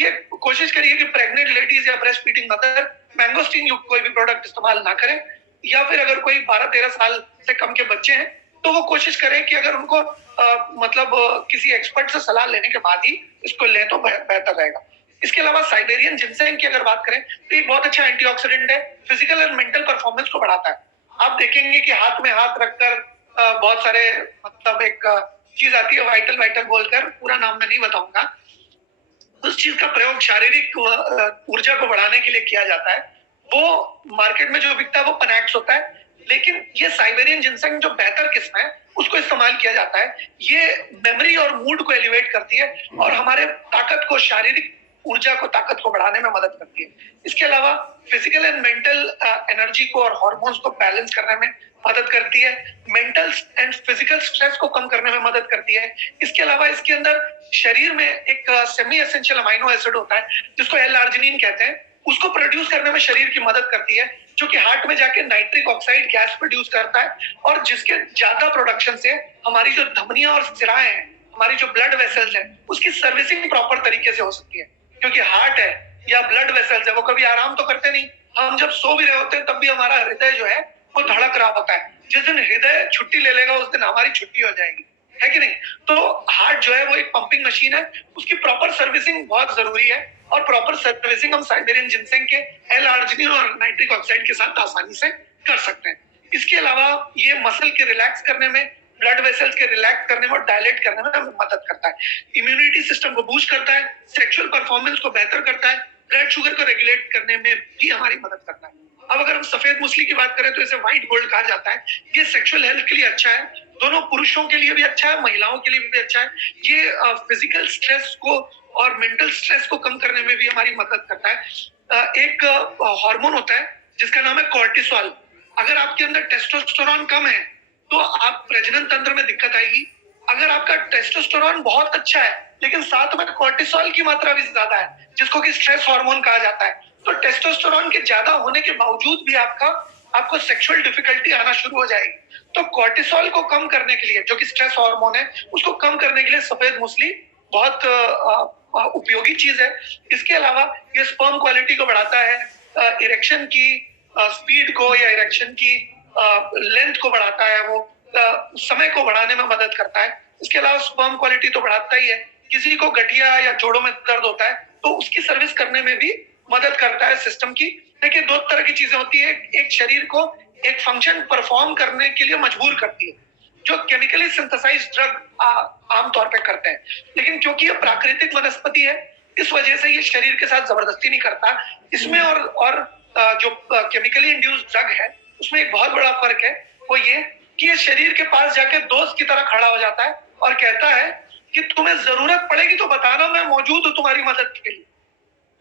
ये कोशिश करिए कि प्रेग्नेंट लेडीज या ब्रेस्ट फीडिंग मदर मैंगोस्टीन युक्त कोई भी प्रोडक्ट इस्तेमाल ना करें, या फिर अगर कोई 12-13 साल से कम के बच्चे हैं तो वो कोशिश करें कि अगर उनको किसी एक्सपर्ट से सलाह लेने के बाद ही इसको लें तो बेहतर रहेगा। इसके अलावा साइबेरियन जिनसेंग की अगर बात करें तो ये बहुत अच्छा एंटीऑक्सीडेंट है, फिजिकल और मेंटल परफॉर्मेंस को बढ़ाता है। आप देखेंगे कि हाथ में हाथ रखकर बहुत सारे एक चीज आती है वाइटल वाइटल बोलकर, पूरा नाम मैं नहीं बताऊंगा, उस चीज का प्रयोग शारीरिक ऊर्जा को बढ़ाने के लिए किया जाता है। वो मार्केट में जो बिकता है वो पनैक्स होता है, लेकिन ये साइबेरियन जिनसेंग जो बेहतर किस्म है उसको इस्तेमाल किया जाता है। ये मेमोरी और मूड को एलिवेट करती है और हमारे ताकत को, शारीरिक ऊर्जा को, ताकत को बढ़ाने में मदद करती है। इसके अलावा फिजिकल एंड मेंटल एनर्जी को और हॉर्मोन्स को बैलेंस करने में मदद करती है, मेंटल एंड फिजिकल स्ट्रेस को कम करने में मदद करती है। इसके अलावा इसके अंदर शरीर में एक सेमी एसेंशियल अमाइनो एसिड होता है जिसको एल-आर्जिनिन कहते हैं, उसको प्रोड्यूस करने में शरीर की मदद करती है, जो कि हार्ट में जाके नाइट्रिक ऑक्साइड गैस प्रोड्यूस करता है, और जिसके ज्यादा प्रोडक्शन से हमारी जो धमनियां और सिराएं हैं, हमारी जो ब्लड वेसल्स हैं, उसकी सर्विसिंग प्रॉपर तरीके से हो सकती है। क्योंकि हार्ट है या ब्लड वेसल्स है वो कभी आराम तो करते नहीं, हम जब सो भी रहे होते हैं तब भी हमारा हृदय जो है वो धड़क रहा होता है। जिस दिन हृदय छुट्टी ले लेगा उस दिन हमारी छुट्टी हो जाएगी, है कि नहीं? तो हार्ट जो है वो एक पंपिंग मशीन है, उसकी प्रॉपर सर्विसिंग बहुत जरूरी है, और प्रॉपर सर्विसिंग हम साइबेरियन जिनसेंग के एल-आर्जिनिन और नाइट्रिक ऑक्साइड के साथ आसानी से कर सकते हैं। इसके अलावा ये मसल के रिलैक्स करने में, ब्लड वेसल्स के रिलैक्स करने में और डायलेट करने में हमें मदद करता है, इम्यूनिटी सिस्टम को बूस्ट करता है, सेक्सुअल परफॉर्मेंस को बेहतर करता है, ब्लड शुगर को रेगुलेट करने में भी हमारी मदद करता है। अब अगर हम सफेद मूसली की बात करें तो इसे व्हाइट गोल्ड कहा जाता है। ये सेक्सुअल हेल्थ के लिए अच्छा है, दोनों पुरुषों के लिए भी अच्छा है, महिलाओं के लिए भी अच्छा है। ये फिजिकल स्ट्रेस को और मेंटल स्ट्रेस को कम करने में भी हमारी मदद करता है। एक हार्मोन होता है जिसका नाम है कॉर्टिसोल। अगर आपके अंदर टेस्टोस्टेरोन कम है तो आप प्रजनन तंत्र में दिक्कत आएगी। अगर आपका टेस्टोस्टेरोन बहुत अच्छा है लेकिन साथ में कॉर्टिसोल की मात्रा भी ज्यादा है, जिसको कि स्ट्रेस हार्मोन कहा जाता है, तो टेस्टोस्टेरोन के ज्यादा होने के बावजूद भी आपको सेक्सुअल डिफिकल्टी आना शुरू हो जाएगी। तो कॉर्टिसोल को कम करने के लिए, जो कि स्ट्रेस हार्मोन है, उसको कम करने के लिए सफेद मूसली बहुत उपयोगी चीज है। इसके अलावा ये स्पर्म क्वालिटी को बढ़ाता है, इरेक्शन की स्पीड को या इरेक्शन की लेंथ को बढ़ाता है, वो समय को बढ़ाने में मदद करता है। इसके अलावा स्पर्म क्वालिटी तो बढ़ाता ही है, किसी को गठिया या जोड़ों में दर्द होता है तो उसकी सर्विस करने में भी मदद करता है सिस्टम की। देखिए, दो तरह की चीजें होती है, एक शरीर को एक फंक्शन परफॉर्म करने के लिए मजबूर करती है, जो केमिकली सिंथेसाइज्ड ड्रग आमतौर पे करते हैं, लेकिन क्योंकि ये प्राकृतिक वनस्पति है इस वजह से ये शरीर के साथ जबरदस्ती नहीं करता। इसमें और जो केमिकली इंड्यूस्ड ड्रग है उसमें एक बहुत बड़ा फर्क है वो ये कि ये शरीर के पास जाके दोस्त की तरह खड़ा हो जाता है और कहता है कि तुम्हें जरूरत पड़ेगी तो बताना, मैं मौजूद हूं तुम्हारी मदद के लिए।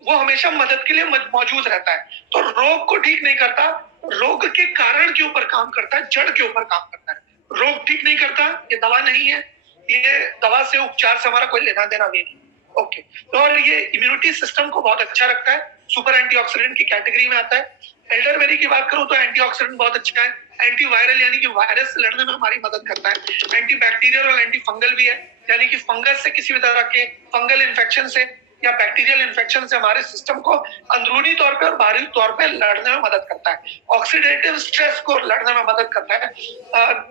वो हमेशा मदद के लिए मौजूद रहता है। तो रोग को ठीक नहीं करता, रोग के कारण के ऊपर काम करता है, जड़ के ऊपर काम करता है। रोग ठीक नहीं करता, ये दवा नहीं है, ये दवा से उपचार से हमारा कोई लेना देना भी नहीं। ओके, तो और ये इम्यूनिटी सिस्टम को बहुत अच्छा रखता है, सुपर एंटीऑक्सीडेंट की कैटेगरी में आता है। एल्डरबेरी की बात करूं तो एंटीऑक्सीडेंट बहुत अच्छा है, एंटीवायरल यानी कि वायरस से लड़ने में हमारी मदद करता है, एंटीबैक्टीरियल और एंटी फंगल भी है, यानी कि फंगस से किसी भी तरह के फंगल इन्फेक्शन से या बैक्टीरियल इन्फेक्शन से हमारे सिस्टम को अंदरूनी तौर पे और बाहरी तौर पे लड़ने में मदद करता है। ऑक्सीडेटिव स्ट्रेस को लड़ने में मदद करता है।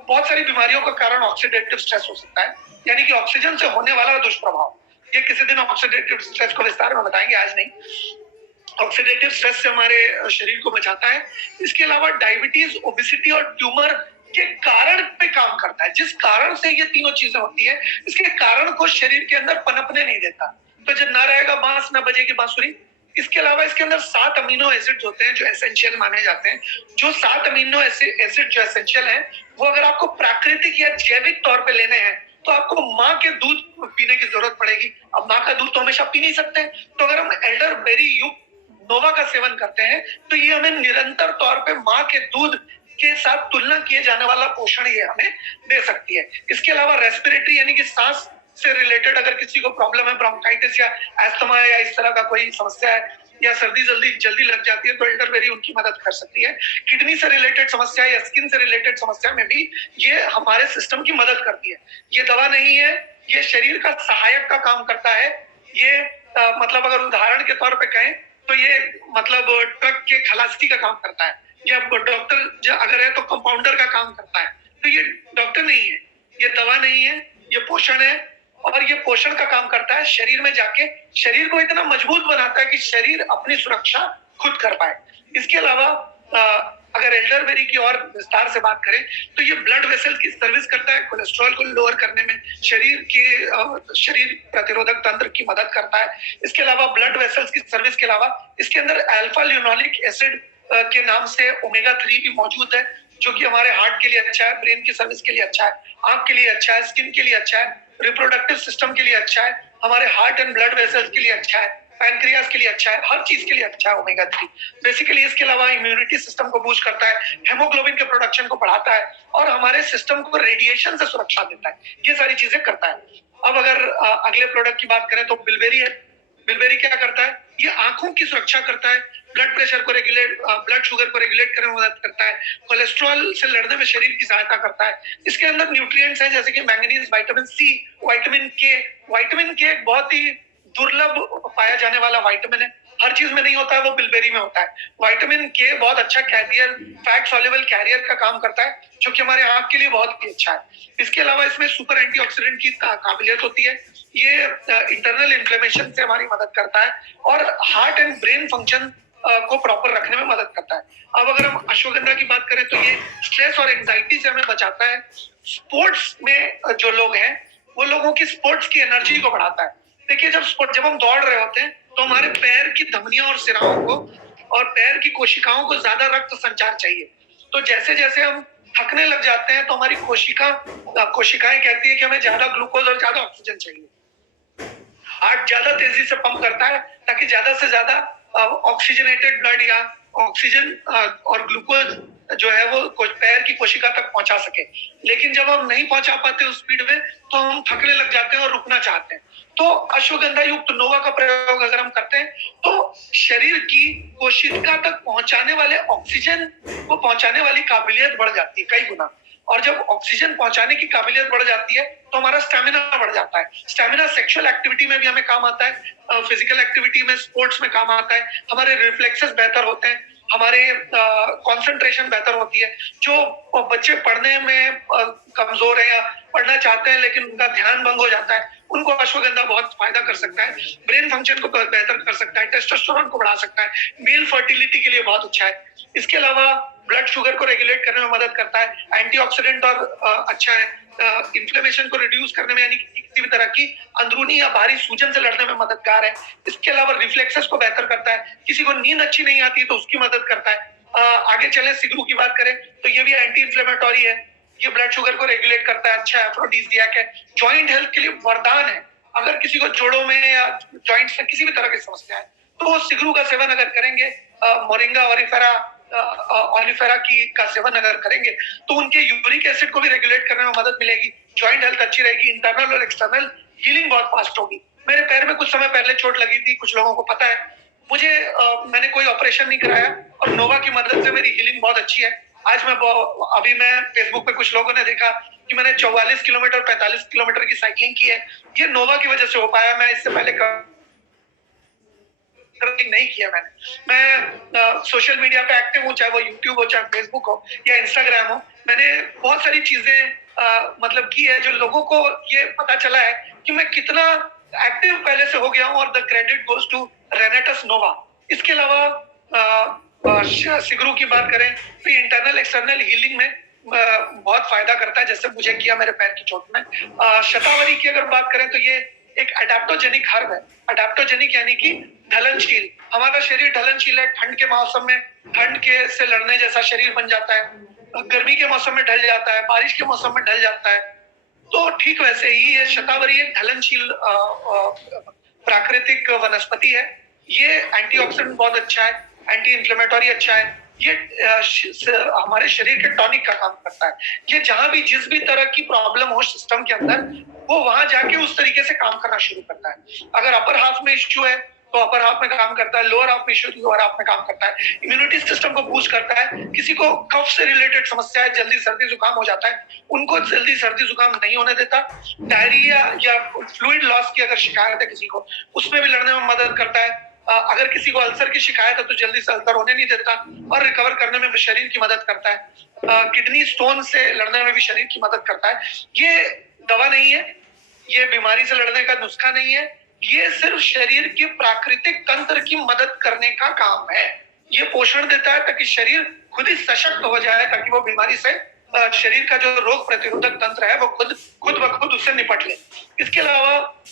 बहुत सारी बीमारियों का कारण ऑक्सीडेटिव स्ट्रेस हो सकता है, यानी कि ऑक्सीजन से होने वाला दुष्प्रभाव। ये किसी दिन ऑक्सीडेटिव स्ट्रेस को विस्तार में बताएंगे, आज नहीं। ऑक्सीडेटिव स्ट्रेस से हमारे शरीर को बचाता है। इसके अलावा डायबिटीज, ओबेसिटी और ट्यूमर के कारण पे काम करता है। जिस कारण से ये तीनों चीजें होती है, इसके कारण को शरीर के अंदर पनपने नहीं देता। तो जब ना रहेगा बांस, ना बजेगी बांसुरी। इसके अलावा इसके अंदर 7 अमीनो एसिड होते हैं जो एसेंशियल माने जाते हैं। जो 7 अमीनो एसिड जो एसेंशियल हैं, वो अगर आपको प्राकृतिक या जैविक तौर पे लेने हैं तो आपको माँ के दूध पीने की जरूरत पड़ेगी। अब माँ का दूध तो हमेशा पी नहीं सकते, तो अगर हम एल्डरबेरी युक्त नोवा का सेवन करते हैं तो ये हमें निरंतर तौर पे माँ के दूध के साथ तुलना किए जाने वाला पोषण ये हमें दे सकती है। इसके अलावा रेस्पिरेटरी यानी कि सांस से रिलेटेड अगर किसी को प्रॉब्लम है, ब्रोंकाइटिस या एस्थमा या इस तरह का कोई समस्या है, या सर्दी जल्दी लग जाती है, तो एल्डरबेरी उनकी मदद कर सकती है। किडनी से रिलेटेड समस्या या स्किन से रिलेटेड समस्या में भी ये हमारे सिस्टम की मदद करती है। ये दवा नहीं है, ये शरीर का सहायक का काम करता है। ये मतलब अगर उदाहरण के तौर पे कहें तो ये मतलब ट्रक के खलासी का काम करता है, या डॉक्टर अगर है तो कंपाउंडर का काम करता है। तो ये डॉक्टर नहीं है, ये दवा नहीं है, ये पोषण है। और ये पोषण का काम करता है, शरीर में जाके शरीर को इतना मजबूत बनाता है कि शरीर अपनी सुरक्षा खुद कर पाए। इसके अलावा अगर एल्डरबेरी की और विस्तार से बात करें तो ये ब्लड वेसल्स की सर्विस करता है, कोलेस्ट्रॉल को लोअर करने में शरीर प्रतिरोधक तंत्र की मदद करता है। इसके अलावा ब्लड वेसल्स की सर्विस के अलावा इसके अंदर अल्फा ल्यूनोलिक एसिड के नाम से ओमेगा 3 भी मौजूद है, जो कि हमारे हार्ट के लिए अच्छा है, ब्रेन की सर्विस के लिए अच्छा है, आंख के लिए अच्छा है, स्किन के लिए अच्छा है, रिप्रोडक्टिव सिस्टम के लिए अच्छा है, हमारे हार्ट एंड ब्लड वेसल्स के लिए अच्छा है, पैनक्रियास के लिए अच्छा है, हर चीज के लिए अच्छा है ओमेगा 3। बेसिकली इसके अलावा इम्यूनिटी सिस्टम को बूस्ट करता है, हेमोग्लोबिन के प्रोडक्शन को बढ़ाता है और हमारे सिस्टम को रेडिएशन से सुरक्षा देता है। ये सारी चीजें करता है। अब अगर अगले प्रोडक्ट की बात करें तो बिलबेरी है। बिलबेरी क्या करता है? ये आंखों की सुरक्षा करता है, ब्लड प्रेशर को रेगुलेट, ब्लड शुगर को रेगुलेट करने में मदद करता है, कोलेस्ट्रॉल से लड़ने में शरीर की सहायता करता है। इसके अंदर न्यूट्रिएंट्स हैं जैसे कि मैंगनीज, विटामिन सी, विटामिन के। विटामिन के एक बहुत ही दुर्लभ पाया जाने वाला विटामिन है, हर चीज में नहीं होता है, वो बिलबेरी में होता है। विटामिन के बहुत अच्छा कैरियर, फैट सॉल्युबल कैरियर का काम करता है, जो कि हमारे आंख के लिए बहुत ही अच्छा है। इसके अलावा इसमें सुपर एंटीऑक्सीडेंट की काबिलियत होती है। ये इंटरनल इन्फ्लेमेशन से हमारी मदद करता है और हार्ट एंड ब्रेन फंक्शन को प्रॉपर रखने में मदद करता है। अब अगर हम अश्वगंधा की बात करें तो ये स्ट्रेस और एंजाइटी से हमें बचाता है। स्पोर्ट्स में जो लोग हैं वो लोगों की स्पोर्ट्स की एनर्जी को बढ़ाता है। देखिए जब हम दौड़ रहे होते हैं तो हमारे पैर की धमनियों और सिराओं को और पैर की कोशिकाओं को ज्यादा रक्त संचार चाहिए। तो जैसे जैसे हम थकने लग जाते हैं तो हमारी कोशिकाएं कहती है कि हमें ज्यादा ग्लूकोज और ज्यादा ऑक्सीजन चाहिए। हार्ट ज्यादा तेजी से पंप करता है ताकि ज्यादा से ज्यादा ऑक्सीजनेटेड ब्लड या ऑक्सीजन और ग्लूकोज जो है वो पैर की कोशिका तक पहुंचा सके। लेकिन जब हम नहीं पहुंचा पाते उस स्पीड में तो हम थकने लग जाते हैं और रुकना चाहते हैं। तो अश्वगंधा युक्त नोवा का प्रयोग अगर हम करते हैं तो शरीर की कोशिका तक पहुंचाने वाले ऑक्सीजन को पहुंचाने वाली काबिलियत बढ़ जाती है कई गुना। और जब ऑक्सीजन पहुंचाने की काबिलियत बढ़ जाती है तो हमारा स्टैमिना बढ़ जाता है। स्टैमिना सेक्सुअल एक्टिविटी में भी हमें काम आता है, फिजिकल एक्टिविटी में, स्पोर्ट्स में काम आता है। हमारे रिफ्लेक्सेस बेहतर होते हैं, हमारे कंसंट्रेशन बेहतर होती है। जो बच्चे पढ़ने में कमजोर है या पढ़ना चाहते हैं लेकिन उनका ध्यान भंग हो जाता है, उनको अश्वगंधा बहुत फायदा कर सकता है। ब्रेन फंक्शन को बेहतर कर सकता है, टेस्टोस्टेरोन को बढ़ा सकता है, मेल फर्टिलिटी के लिए बहुत अच्छा है। इसके अलावा ब्लड शुगर को रेगुलेट करने में मदद करता है, एंटीऑक्सीडेंट और अच्छा है, इन्फ्लेमेशन को रिड्यूस करने में यानी किसी भी तरह की अंदरूनी या बाहरी सूजन से लड़ने में मददगार है। इसके अलावा रिफ्लेक्सेस को बेहतर करता है, किसी को नींद अच्छी नहीं आती तो उसकी मदद करता है। आगे चले सिगरू की बात करें तो ये भी एंटी इंफ्लेमेटरी है, ये ब्लड शुगर को रेगुलेट करता है, अच्छा एफ्रोडीजियाक है, जॉइंट हेल्थ के लिए वरदान है। अगर किसी को जोड़ों में या जॉइंट्स में किसी भी तरह की समस्या है तो वो सिगरू का सेवन अगर करेंगे, मोरिंगा ऑलिफेरा की का सेवन अगर करेंगे तो उनके यूरिक एसिड को भी रेगुलेट करने में मदद मिलेगी, जॉइंट हेल्थ अच्छी रहेगी, इंटरनल और एक्सटर्नल हीलिंग बहुत फास्ट होगी। मेरे पैर में कुछ समय पहले चोट लगी थी, कुछ लोगों को पता है, मुझे मैंने कोई ऑपरेशन नहीं कराया और नोवा की मदद से मेरी हीलिंग बहुत अच्छी है। आज अभी मैं फेसबुक पे कुछ लोगों ने देखा कि मैंने 44 किलोमीटर 45 किलोमीटर की साइकिलिंग की है, ये नोवा की वजह से हो पाया। मैं इससे पहले नहीं किया। मैं सोशल मीडिया पे एक्टिव हूँ, चाहे वो यूट्यूब हो, चाहे फेसबुक हो या इंस्टाग्राम हो। मैंने बहुत सारी चीजें मतलब की है जो लोगों को ये पता चला है कि मैं कितना एक्टिव पहले से हो गया हूँ, और the credit goes to Renatus Nova. इसके अलावा सिगरू की बात करें तो इंटरनल एक्सटर्नल हीलिंग में बहुत फायदा करता है, जैसे मुझे किया मेरे पैर की चोट में। शतावरी की अगर बात करें तो ये एक अडेप्टोजेनिक हर्ब है। अडेप्टोजेनिक यानी कि ढलनशील, हमारा शरीर ढलनशील है, ठंड के मौसम में ठंड के से लड़ने जैसा शरीर बन जाता है, गर्मी के मौसम में ढल जाता है, बारिश के मौसम में ढल जाता है। तो ठीक वैसे ही ये शतावरी एक ढलनशील प्राकृतिक वनस्पति है। ये एंटीऑक्सीडेंट बहुत अच्छा है, एंटी इंफ्लेमेटरी अच्छा है, ये हमारे शरीर के टॉनिक का काम करता है। ये जहां भी जिस भी तरह की प्रॉब्लम हो सिस्टम के अंदर, वो वहां जाके उस तरीके से काम करना शुरू करता है। अगर अपर हाफ में इश्यू है तो अपर हाफ में काम करता है, लोअर हाफ में इश्यू लोअर हाफ में काम करता है, इम्यूनिटी सिस्टम को बूस्ट करता है। किसी को कफ से रिलेटेड समस्या है, जल्दी सर्दी जुकाम हो जाता है, उनको जल्दी सर्दी जुकाम नहीं होने देता। डायरिया या फ्लूइड लॉस की अगर शिकायत है किसी को, उसमें भी लड़ने में मदद करता है। अगर किसी को अल्सर की शिकायत है तो जल्दी से अल्सर होने नहीं देता और रिकवर करने में भी शरीर की मदद करता है। किडनी स्टोन से लड़ने में भी शरीर की मदद करता है। ये दवा नहीं है, ये बीमारी से लड़ने का नुस्खा नहीं है, ये सिर्फ शरीर के प्राकृतिक तंत्र की मदद करने का काम है। ये पोषण देता है ताकि शरीर खुद ही सशक्त हो जाए, ताकि वो बीमारी से शरीर का जो रोग प्रतिरोधक तंत्र है वो खुद ब खुद उससे निपट ले। इसके अलावा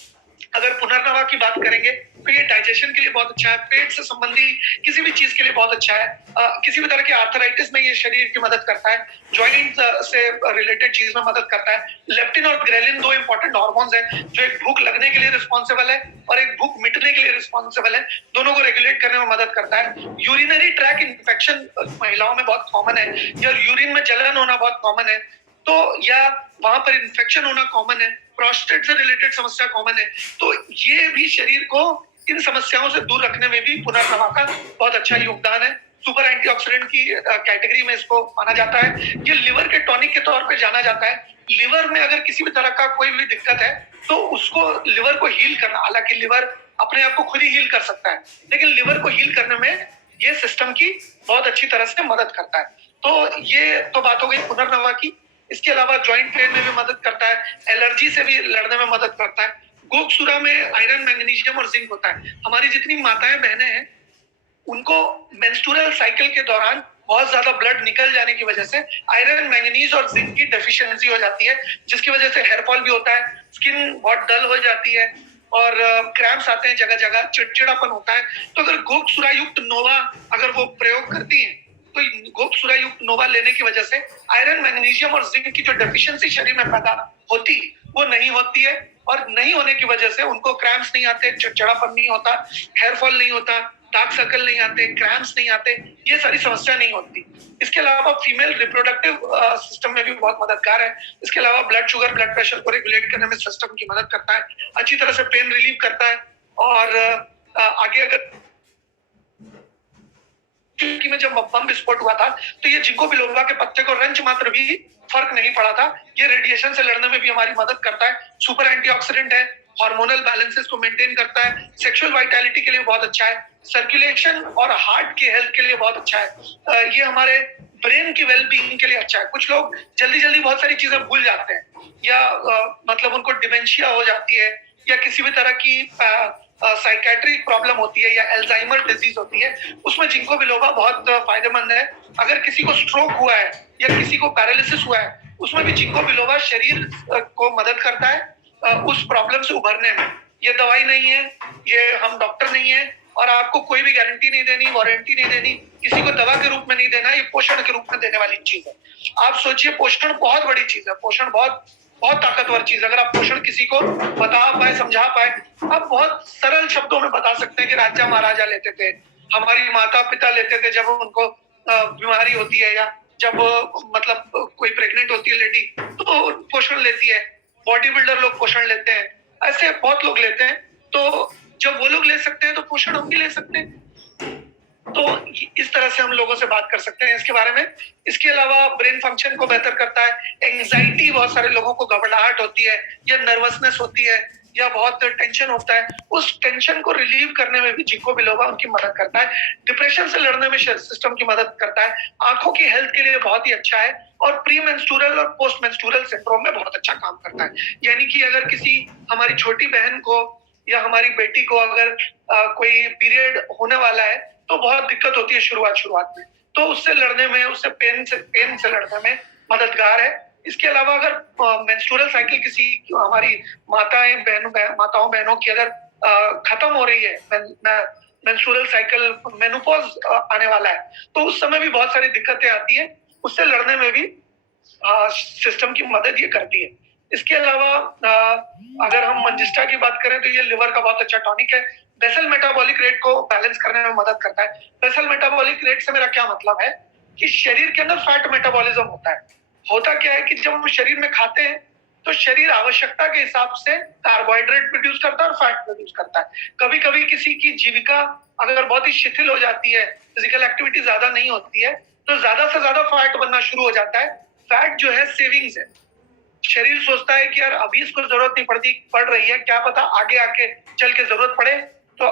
अगर पुनर्नवा की बात करेंगे तो ये डाइजेशन के लिए बहुत अच्छा है, पेट से संबंधी किसी भी चीज के लिए बहुत अच्छा है। किसी भी तरह की आर्थराइटिस में ये शरीर की मदद करता है, जॉइंट से रिलेटेड चीज में मदद करता है। लेप्टिन और ग्रेलिन दो इंपॉर्टेंट हार्मोन्स हैं जो एक भूख लगने के लिए रिस्पॉन्सिबल है और एक भूख मिटने के लिए रिस्पॉन्सिबल है, दोनों को रेगुलेट करने में मदद करता है। यूरिनरी ट्रैक इन्फेक्शन महिलाओं में बहुत कॉमन है, या यूरिन में जलन होना बहुत कॉमन है, तो या वहां पर इन्फेक्शन होना कॉमन है, प्रोस्टेट से रिलेटेड समस्या कॉमन है, तो ये भी शरीर को इन समस्याओं से दूर रखने में भी पुनर्नवा का बहुत अच्छा योगदान है। सुपर एंटीऑक्सीडेंट की कैटेगरी में इसको माना जाता है। ये लिवर के टॉनिक के तौर पे जाना जाता है। लिवर में अगर किसी भी तरह का कोई भी दिक्कत है तो उसको लिवर को हील करना, हालांकि लिवर अपने आप को खुद ही हील कर सकता है, लेकिन लिवर को हील करने में ये सिस्टम की बहुत अच्छी तरह से मदद करता है। तो ये तो बात हो गई पुनर्नवा की। इसके अलावा जॉइंट पेन में भी मदद करता है, एलर्जी से भी लड़ने में मदद करता है। गोकसुरा में आयरन, मैग्नीशियम और जिंक होता है। हमारी जितनी माताएं बहनें हैं उनको मेंस्ट्रुअल साइकिल के दौरान बहुत ज्यादा ब्लड निकल जाने की वजह से आयरन, मैंगनीज और जिंक की डेफिशिएंसी हो जाती है, जिसकी वजह से हेयर फॉल भी होता है, स्किन बहुत डल हो जाती है और क्रैम्प्स आते हैं जगह जगह, चिड़चिड़ापन होता है। तो अगर गोकसुरा युक्त नोवा अगर वो प्रयोग करती हैं तो गोकसुरा युक्त नोवा लेने की वजह से आयरन, मैग्नीशियम और जिंक की जो डेफिशिएंसी शरीर में पैदा होती वो नहीं होती है, और नहीं होने की वजह से उनको क्रैम्प्स नहीं आते, चिड़चिड़ापन नहीं होता, हेयर फॉल नहीं होता, डार्क सर्कल नहीं आते, क्रैम्प्स नहीं आते, ये सारी समस्या नहीं होती। इसके अलावा फीमेल रिप्रोडक्टिव सिस्टम में भी बहुत मददगार है। इसके अलावा ब्लड शुगर, ब्लड प्रेशर को रेगुलेट करने में सिस्टम की मदद करता है, अच्छी तरह से पेन रिलीव करता है। और आगे अगर में जब बम विस्फोट हुआ था तो ये जिंको बिलोबा के पत्ते को रंच मात्र भी फर्क नहीं पड़ा था। ये रेडिएशन से लड़ने में भी हमारी मदद करता है, सुपर एंटीऑक्सीडेंट है, हार्मोनल बैलेंसेस को मेंटेन करता है, सेक्सुअल वाइटैलिटी के लिए बहुत अच्छा है, सर्कुलेशन और हार्ट की हेल्थ के लिए बहुत अच्छा है, ये हमारे ब्रेन की वेलबीइंग के लिए अच्छा है। कुछ लोग जल्दी जल्दी बहुत सारी चीजें भूल जाते हैं, या मतलब उनको डिमेंशिया हो जाती है, या किसी भी तरह की साइकेट्रिक प्रॉब्लम होती है, या एल्जाइमर डिजीज होती है, उसमें जिंको बिलोबा बहुत फायदेमंद है। अगर किसी को स्ट्रोक हुआ है या किसी को पैरालिसिस हुआ है, उसमें भी जिंको बिलोबा शरीर को मदद करता है उस प्रॉब्लम से उभरने में। ये दवाई नहीं है, ये हम डॉक्टर नहीं है, और आपको कोई भी गारंटी नहीं देनी, वारंटी नहीं देनी, किसी को दवा के रूप में नहीं देना, ये पोषण के रूप में देने वाली चीज है। आप सोचिए, पोषण बहुत बड़ी चीज है, पोषण बहुत बहुत ताकतवर चीज है। अगर आप पोषण किसी को बता पाए, समझा पाए, आप बहुत सरल शब्दों में बता सकते हैं कि राजा महाराजा लेते थे, हमारी माता पिता लेते थे जब उनको बीमारी होती है, या जब मतलब कोई प्रेग्नेंट होती है लेडी तो पोषण लेती है, बॉडी बिल्डर लोग पोषण लेते हैं, ऐसे बहुत लोग लेते हैं। तो जब वो लोग ले सकते हैं तो पोषण हम भी ले सकते हैं। तो इस तरह से हम लोगों से बात कर सकते हैं इसके बारे में। इसके अलावा ब्रेन फंक्शन को बेहतर करता है। एंजाइटी, बहुत सारे लोगों को घबराहट होती है या नर्वसनेस होती है या बहुत टेंशन होता है, उस टेंशन को रिलीव करने में भी जिंको बिलोबा उनकी मदद करता है। डिप्रेशन से लड़ने में सिस्टम की मदद करता है। आंखों की हेल्थ के लिए बहुत ही अच्छा है और प्री मेंस्ट्रुअल और पोस्ट मेंस्ट्रुअल सिंड्रोम में बहुत अच्छा काम करता है। यानी कि अगर किसी हमारी छोटी बहन को या हमारी बेटी को अगर कोई पीरियड होने वाला है तो बहुत दिक्कत होती है शुरुआत में, तो उससे लड़ने में, उससे पेन से लड़ने में मददगार है। इसके अलावा अगर मेंस्ट्रुअल साइकिल किसी हमारी माताओं बहनों की अगर खत्म हो रही है, मेंस्ट्रुअल साइकिल, मेनोपॉज आने वाला है, तो उस समय भी बहुत सारी दिक्कतें आती है, उससे लड़ने में भी सिस्टम की मदद ये करती है। इसके अलावा अगर हम मंजिस्टा की बात करें तो ये लिवर का बहुत अच्छा टॉनिक है। बेसल मेटाबॉलिक रेट को बैलेंस करने में मदद करता है। बेसल मेटाबॉलिक रेट से मेरा क्या मतलब है कि शरीर के अंदर फैट मेटाबॉलिज्म होता है। होता क्या है कि जब हम शरीर में खाते हैं तो शरीर आवश्यकता के हिसाब से कार्बोहाइड्रेट प्रोड्यूस करता है और फैट प्रोड्यूस करता है। कभी कभी किसी की जीविका अगर बहुत ही शिथिल हो जाती है, फिजिकल एक्टिविटी ज्यादा नहीं होती है, तो ज्यादा से ज्यादा फैट बनना शुरू हो जाता है। फैट जो है सेविंग्स है। शरीर सोचता है कि यार अभी इसको जरूरत नहीं पड़ रही है, क्या पता आगे आके चल के जरूरत पड़े, तो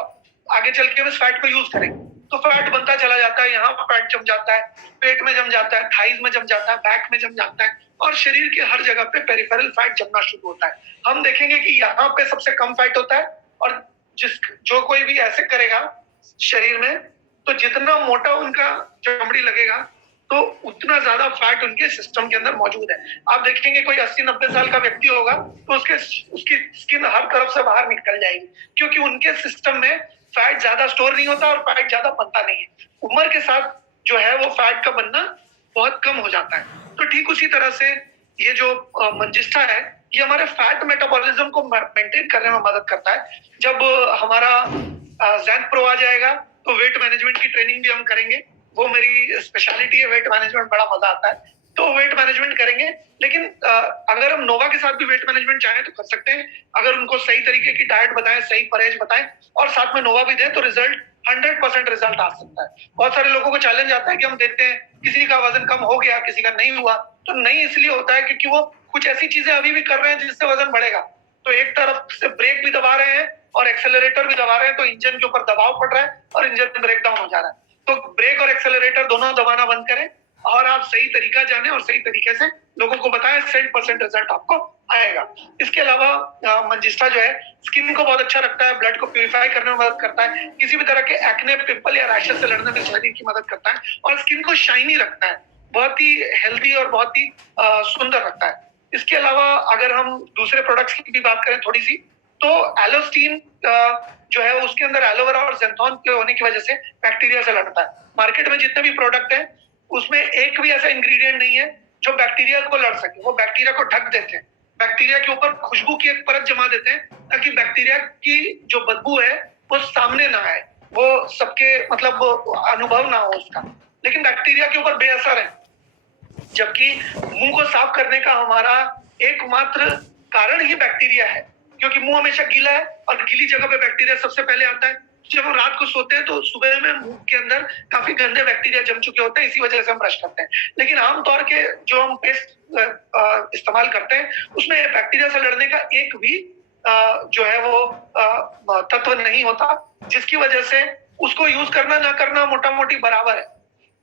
आगे चल के इस फैट को यूज करें। तो फैट बनता चला जाता है, यहाँ फैट जम जाता है, पेट में जम जाता है, थाइज में जम जाता है, बैक में जम जाता है और शरीर के हर जगह पे पेरिफेरल फैट जमना शुरू होता है। हम देखेंगे कि यहाँ पे सबसे कम फैट होता है और जो कोई भी ऐसे करेगा शरीर में, तो जितना मोटा उनका चमड़ी लगेगा तो उतना ज्यादा फैट उनके सिस्टम के अंदर मौजूद है। आप देखेंगे कोई 80-90 साल का व्यक्ति होगा तो उसकी स्किन हर तरफ से बाहर निकल जाएगी, क्योंकि उनके सिस्टम में फैट ज्यादा स्टोर नहीं होता और फैट ज्यादा बनता नहीं है। उम्र के साथ जो है वो फैट का बनना बहुत कम हो जाता है। तो ठीक उसी तरह से ये जो मंजिस्टा है, ये हमारे फैट मेटाबॉलिज्म को मेंटेन करने में मदद करता है। जब हमारा ज़ैंक प्रो आ जाएगा तो वेट मैनेजमेंट की ट्रेनिंग भी हम करेंगे। वो मेरी स्पेशलिटी है, वेट मैनेजमेंट, बड़ा मजा आता है। तो वेट मैनेजमेंट करेंगे, लेकिन अगर हम नोवा के साथ भी वेट मैनेजमेंट चाहें तो कर सकते हैं। अगर उनको सही तरीके की डाइट बताएं, सही परहेज बताएं और साथ में नोवा भी दें तो रिजल्ट 100% रिजल्ट आ सकता है। बहुत सारे लोगों को चैलेंज आता है कि हम देखते हैं किसी का वजन कम हो गया, किसी का नहीं हुआ। तो नहीं इसलिए होता है क्योंकि वो कुछ ऐसी चीजें अभी भी कर रहे हैं जिससे वजन बढ़ेगा। तो एक तरफ से ब्रेक भी दबा रहे हैं और एक्सेलरेटर भी दबा रहे हैं, तो इंजन के ऊपर दबाव पड़ रहा है और इंजन ब्रेक डाउन हो जा रहा है। तो ब्रेक और एक्सेलरेटर दोनों दबाना बंद करें और आप सही तरीका जाने और सही तरीके से लोगों को बताएं, 100% रिजल्ट आपको आएगा। इसके अलावा मंजिस्टा जो है स्किन को बहुत अच्छा रखता है, ब्लड को प्यूरिफाई करने में मदद करता है, किसी भी तरह के एक्ने, पिंपल या रैशेस से लड़ने में शरीर की मदद करता है और स्किन को शाइनी रखता है, बहुत ही हेल्दी और बहुत ही सुंदर रखता है। इसके अलावा अगर हम दूसरे प्रोडक्ट्स की भी बात करें थोड़ी सी, तो एलोस्टीन जो है उसके अंदर एलोवेरा और ज़ैंथोन के होने की वजह से बैक्टीरिया से लड़ता है। मार्केट में जितने भी प्रोडक्ट हैं उसमें एक भी ऐसा इंग्रेडिएंट नहीं है जो बैक्टीरिया को लड़ सके। वो बैक्टीरिया को ढक देते हैं, बैक्टीरिया के ऊपर खुशबू की एक परत जमा देते हैं ताकि बैक्टीरिया की जो बदबू है वो सामने ना आए, वो सबके मतलब अनुभव ना हो उसका, लेकिन बैक्टीरिया के ऊपर बेअसर है। जबकि मुंह को साफ करने का हमारा एकमात्र कारण ही बैक्टीरिया है, क्योंकि मुंह हमेशा गीला है और गीली जगह पे बैक्टीरिया सबसे पहले आता है। जब हम रात को सोते हैं तो सुबह में मुंह के अंदर काफी गंदे बैक्टीरिया जम चुके होते हैं, इसी वजह से हम ब्रश करते हैं। लेकिन आमतौर के जो हम पेस्ट इस्तेमाल करते हैं उसमें बैक्टीरिया से लड़ने का एक भी जो है वो तत्व नहीं होता, जिसकी वजह से उसको यूज करना ना करना मोटा मोटी बराबर है।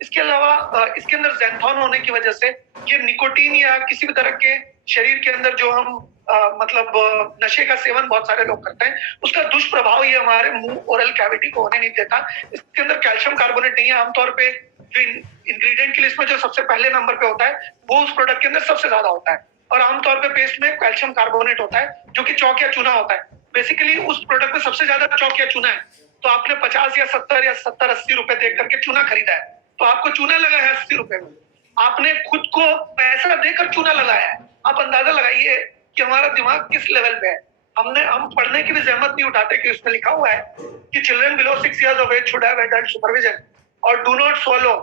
इसके अलावा इसके अंदर ज़ैंथोन होने की वजह से ये निकोटीन या किसी भी तरह के शरीर के अंदर जो हम मतलब नशे का सेवन बहुत सारे लोग करते हैं, उसका दुष्प्रभाव ये हमारे मुंह ओरल कैविटी को होने नहीं देता। इसके अंदर कैल्शियम कार्बोनेट नहीं है। आमतौर पे जो इंग्रेडिएंट की लिस्ट में जो सबसे पहले नंबर पे होता है वो उस प्रोडक्ट के अंदर सबसे ज्यादा होता है, और आमतौर पे पेस्ट में कैल्शियम कार्बोनेट होता है जो कि चौक या चूना होता है। बेसिकली उस प्रोडक्ट में सबसे ज्यादा चौक या चूना है, तो आपने 50 या 70 रुपए दे करके चूना खरीदा है, तो आपको चूना लगा है 80 रुपए में। आपने खुद को पैसा देकर चूना लगाया है। आप अंदाजा लगाइए कि हमारा दिमाग किस लेवल पे है। हम पढ़ने की भी जहमत नहीं उठाते कि उसमें लिखा हुआ है कि children below 6 years of age should have adult supervision और do not swallow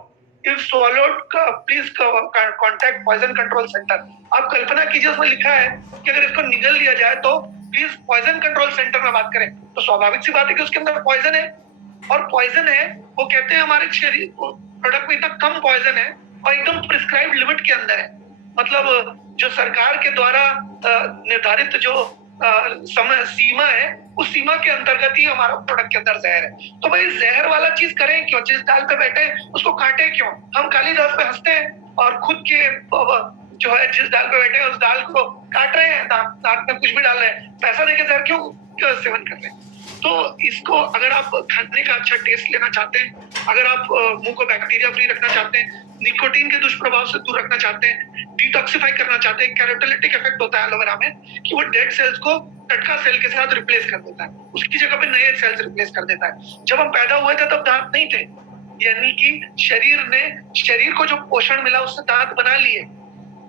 if swallowed please contact poison control center। आप कल्पना कीजिए उसमें लिखा है कि अगर इसको निगल लिया जाए तो प्लीज पॉइजन कंट्रोल सेंटर में बात करें। तो स्वाभाविक सी बात है कि उसके अंदर पॉइजन है, और पॉइजन है वो कहते हैं हमारे शरीर प्रोडक्ट में इतना कम पॉइजन है और एकदम प्रिस्क्राइब लिमिट के अंदर है। मतलब जो सरकार के द्वारा निर्धारित जो समय सीमा है, उस सीमा के अंतर्गत ही हमारा प्रोडक्ट के अंदर जहर है। तो भाई जहर वाला चीज करें क्यों? जिस दाल पे बैठे उसको काटे क्यों? हम कालीदास पे हंसते हैं और खुद के जो है जिस दाल पे बैठे हैं उस दाल को काट रहे हैं, दांत में कुछ भी डाल रहे हैं, पैसा देके जहर क्यों सेवन कर रहे हैं? तो इसको अगर आप खाने का अच्छा टेस्ट लेना चाहते हैं, अगर आप मुंह को बैक्टीरिया फ्री रखना चाहते हैं, निकोटीन के दुष्प्रभाव से दूर रखना चाहते हैं, डिटॉक्सिफाई करना चाहते हैं, कैरोटोलिटिक इफेक्ट होता है एलोवेरा में कि वो डेड सेल्स को टटका सेल के साथ रिप्लेस कर देता है, उसकी जगह पे नए सेल्स रिप्लेस कर देता है। जब हम पैदा हुए थे तब दांत नहीं थे, यानी कि शरीर को जो पोषण मिला उससे दांत बना लिए।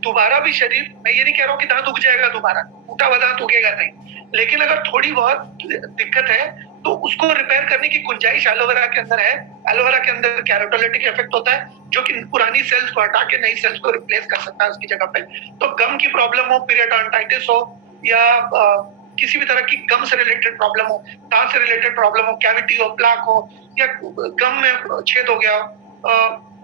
दोबारा भी शरीर, मैं ये नहीं कह रहा हूँ कि दांत उग जाएगा, दोबारा टूटा हुआ दांत उगेगा नहीं, लेकिन अगर थोड़ी बहुत दिक्कत है तो उसको रिपेयर करने की गुंजाइश एलोवेरा के अंदर है। एलोवेरा के अंदर कैरोटोलिटिक इफेक्ट होता है जो कि पुरानी सेल्स को हटा के नई सेल्स को रिप्लेस कर सकता है उसकी जगह पे। तो गम की प्रॉब्लम हो, पीरियडोंटाइटिस हो, या किसी भी तरह की गम से रिलेटेड प्रॉब्लम हो, दांत से रिलेटेड प्रॉब्लम हो, कैविटी हो, प्लाक हो, या गम में छेद हो गया,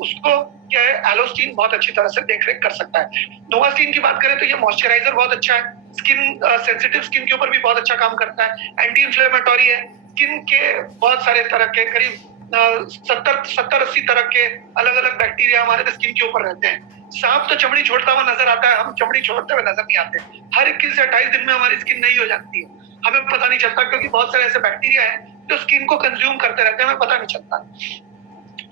उसको क्या है एलोस्टीन बहुत अच्छी तरह से देखरेख कर सकता है। नोवास्टीन की बात करें तो ये मॉइस्चराइजर बहुत अच्छा है, स्किन सेंसिटिव स्किन के ऊपर भी बहुत अच्छा काम करता है, एंटी इंफ्लेमेटरी है, स्किन के बहुत सारे तरह के करीब 70-80 तरह के अलग अलग बैक्टीरिया हमारे स्किन के ऊपर रहते हैं। सांप तो चमड़ी छोड़ता हुआ नजर आता है, हम चमड़ी छोड़ते हुए नजर नहीं आते। हर 21 से 28 दिन में हमारी स्किन नई हो जाती है, हमें पता नहीं चलता क्योंकि बहुत सारे ऐसे बैक्टीरिया हैं जो स्किन को कंज्यूम करते रहते हैं, हमें पता नहीं चलता।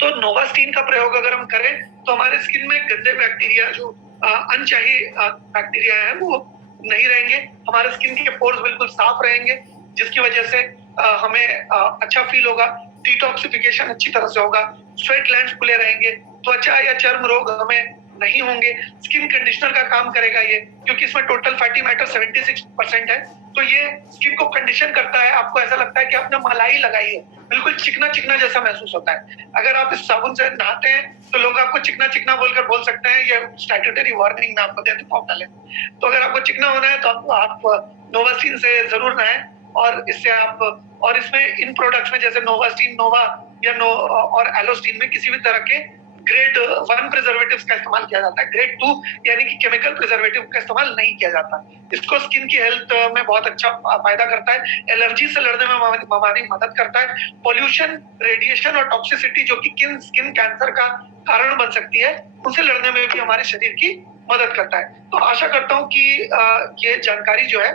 तो नोवास्टीन का प्रयोग अगर हम करें तो हमारे स्किन में गंदे बैक्टीरिया जो अनचाही बैक्टीरिया है वो नहीं रहेंगे, हमारे स्किन के पोर्स बिल्कुल साफ रहेंगे, जिसकी वजह से हमें अच्छा फील होगा, डिटॉक्सिफिकेशन अच्छी तरह से होगा, स्वेट ग्लैंड्स खुले रहेंगे, त्वचा या चर्म रोग हमें नहीं होंगे। स्किन कंडीशनर का काम करेगा ये, क्योंकि इसमें टोटल फैटी मैटर 76% है, तो ये स्किन को कंडीशन करता है। आपको ऐसा लगता है कि आपने मलाई लगाई है, बिल्कुल चिकना चिकना जैसा महसूस होता है। अगर आप इस साबुन से नहाते हैं तो लोग आपको चिकना चिकना बोलकर बोल सकते हैं, ये स्टैट्यूटरी वार्निंग में आपको देते हैं डालें। तो अगर आपको चिकना होना है तो आप नोवास्टीन से जरूर नहाएं, और इससे आप, और इसमें इन प्रोडक्ट्स में जैसे नोवास्टीन, नोवा या और एलोस्टीन में किसी भी तरह के ग्रेड 1 प्रिजर्वेटिव्स का इस्तेमाल किया जाता है, ग्रेड 2 यानी कि केमिकल प्रिजर्वेटिव का इस्तेमाल नहीं किया जाता। इसको स्किन की हेल्थ में बहुत अच्छा फायदा करता है, एलर्जी से लड़ने में हमारी मदद करता है, पोल्यूशन, रेडिएशन और टॉक्सिसिटी जो कि स्किन कैंसर का कारण बन सकती है, उनसे लड़ने में भी हमारे शरीर की मदद करता है। तो आशा करता हूँ कि ये जानकारी जो है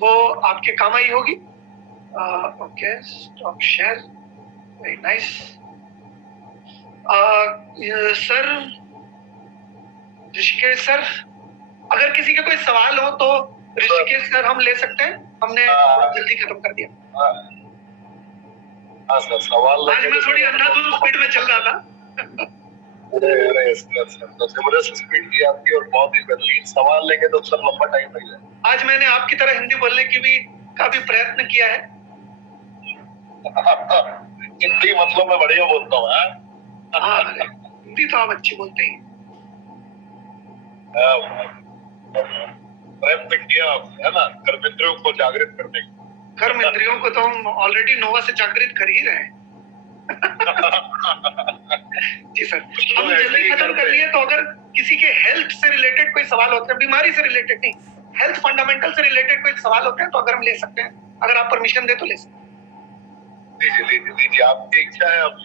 वो आपके काम आई होगी। Okay, stop share, very nice. Sir, Rishikesh sir, अगर किसी के कोई सवाल हो तो ऋषिकेश सर हम ले सकते हैं, हमने जल्दी खत्म कर दिया। सर सवाल आज मैं थोड़ी अंधाधुंध स्पीड में चल रहा था। अरे जबरदस्त स्पीड की आपकी, और बहुत ही बेहतरीन सवाल लेके तो सर लंबा टाइम लग जाए। आज मैंने आपकी तरह हिंदी बोलने की भी काफी प्रयत्न किया है। हिंदी मतलब मैं बढ़िया बोलता हूँ। हाँ, हिंदी तो आप अच्छी बोलते हैं। प्रयत्न किया है ना कर्म इंद्रियों को जागृत करने का। कर्म इंद्रियों को तो हम ऑलरेडी नोवा से जागृत कर ही रहे हैं। जी सर, हम जल्दी खत्म कर लिए। तो अगर किसी के हेल्थ से रिलेटेड कोई सवाल होते हैं, बीमारी से रिलेटेड नहीं, हेल्थ फंडामेंटल से रिलेटेड कोई सवाल होते हैं तो अगर हम ले सकते हैं, अगर आप परमिशन दे तो ले सकते हैं। लीजिए, आपकी इच्छा है आप।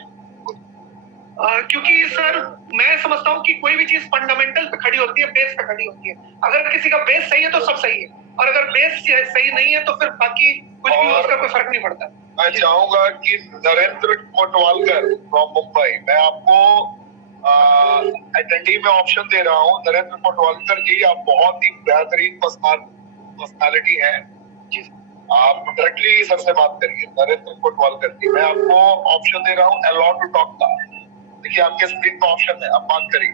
क्योंकि सर मैं समझता हूँ कि कोई भी चीज फंडामेंटल पे खड़ी होती है, बेस पे खड़ी होती है। अगर किसी का बेस सही है तो सब सही है, और अगर बेस सही नहीं है तो फिर बाकी कुछ भी उसका कोई फर्क नहीं पड़ता। मैं चाहूंगा कि नरेंद्र कोटवालकर फ्रॉम मुंबई, मैं आपको अटेंडी में ऑप्शन दे रहा हूँ। नरेंद्र कोटवालकर जी, आप बहुत ही बेहतरीन पर्सनालिटी हैं। आप डायरेक्टली सर से बात करिए, नरेंद्र कोटवालकर जी। मैं आपको ऑप्शन दे रहा हूँ अलाउ टू टॉक का। देखिए आपके स्क्रीन पर ऑप्शन है, आप बात करिए।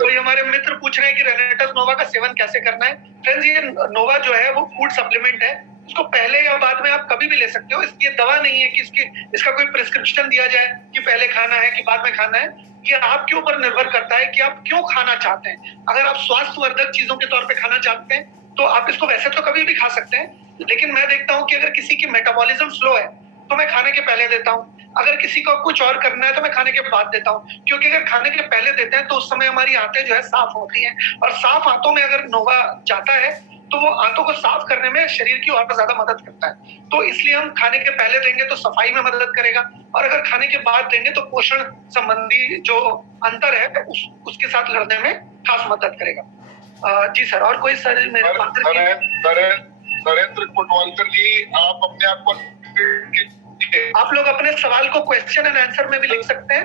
कोई हमारे मित्र पूछ रहे हैं कि रेनेटस नोवा का सेवन कैसे करना है। फ्रेंड्स, ये नोवा जो है वो फूड सप्लीमेंट है, इसको पहले या बाद में आप कभी भी ले सकते हो। ये दवा नहीं है कि इसका कोई प्रिस्क्रिप्शन दिया जाए कि पहले खाना है कि बाद में खाना है। ये आपके ऊपर निर्भर करता है कि आप क्यों खाना चाहते हैं। अगर आप स्वास्थ्यवर्धक चीजों के तौर पे खाना चाहते हैं तो आप इसको वैसे तो कभी भी खा सकते हैं, लेकिन मैं देखता हूँ कि अगर किसी की मेटाबॉलिज्म स्लो है तो मैं खाने के पहले देता हूँ, अगर किसी को कुछ और करना है तो मैं खाने के बाद देता हूँ। क्योंकि अगर खाने के पहले देते हैं तो उस समय हमारी आंतें जो है साफ होती हैं, और साफ आंतों में अगर नोवा जाता है तो वो आंतों को साफ करने में शरीर की और ज्यादा मदद करता है। तो इसलिए हम खाने के पहले देंगे तो सफाई में मदद करेगा, और अगर खाने के बाद देंगे तो पोषण संबंधी जो अंतर है उसके साथ लड़ने में खास मदद करेगा। जी सर, और कोई सर मेरे नरेंद्र कोटवालकर जी, आप अपने आप को आप लोग अपने सवाल को क्वेश्चन एंड आंसर में भी लिख सकते हैं।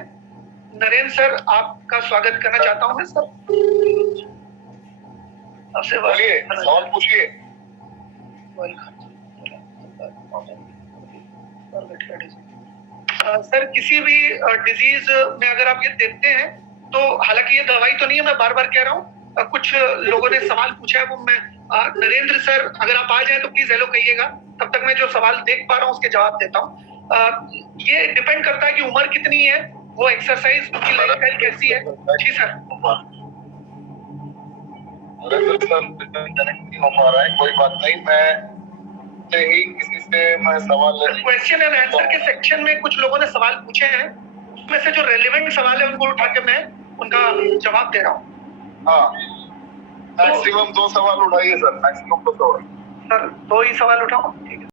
नरेंद्र सर, आपका स्वागत करना चाहता हूं मैं सर। आपसे सवाल पूछिए। सर, किसी भी डिजीज में अगर आप ये देते हैं तो, हालांकि ये दवाई तो नहीं है, मैं बार बार कह रहा हूँ, कुछ लोगों ने सवाल पूछा है वो मैं नरेंद्र सर अगर आप आ जाए तो प्लीज हेलो कहिएगा, तब तक मैं जो सवाल देख पा रहा हूँ उसके जवाब देता हूँ। ये डिपेंड करता है कि उम्र कितनी है, वो एक्सरसाइज की लाइफस्टाइल कैसी है। जी सर। हो पा रहा है, कोई बात नहीं, किसी से मैं सवाल क्वेश्चन एंड आंसर के सेक्शन में कुछ लोगों ने सवाल पूछे हैं, उसमें से जो रेलेवेंट सवाल है उनको उठा के मैं उनका जवाब दे रहा हूँ। हाँ, मैक्सिमम 2 सवाल उठाइए सर, मैक्सिमम 2 सवाल। सर 2 ही सवाल उठाऊं? ठीक है।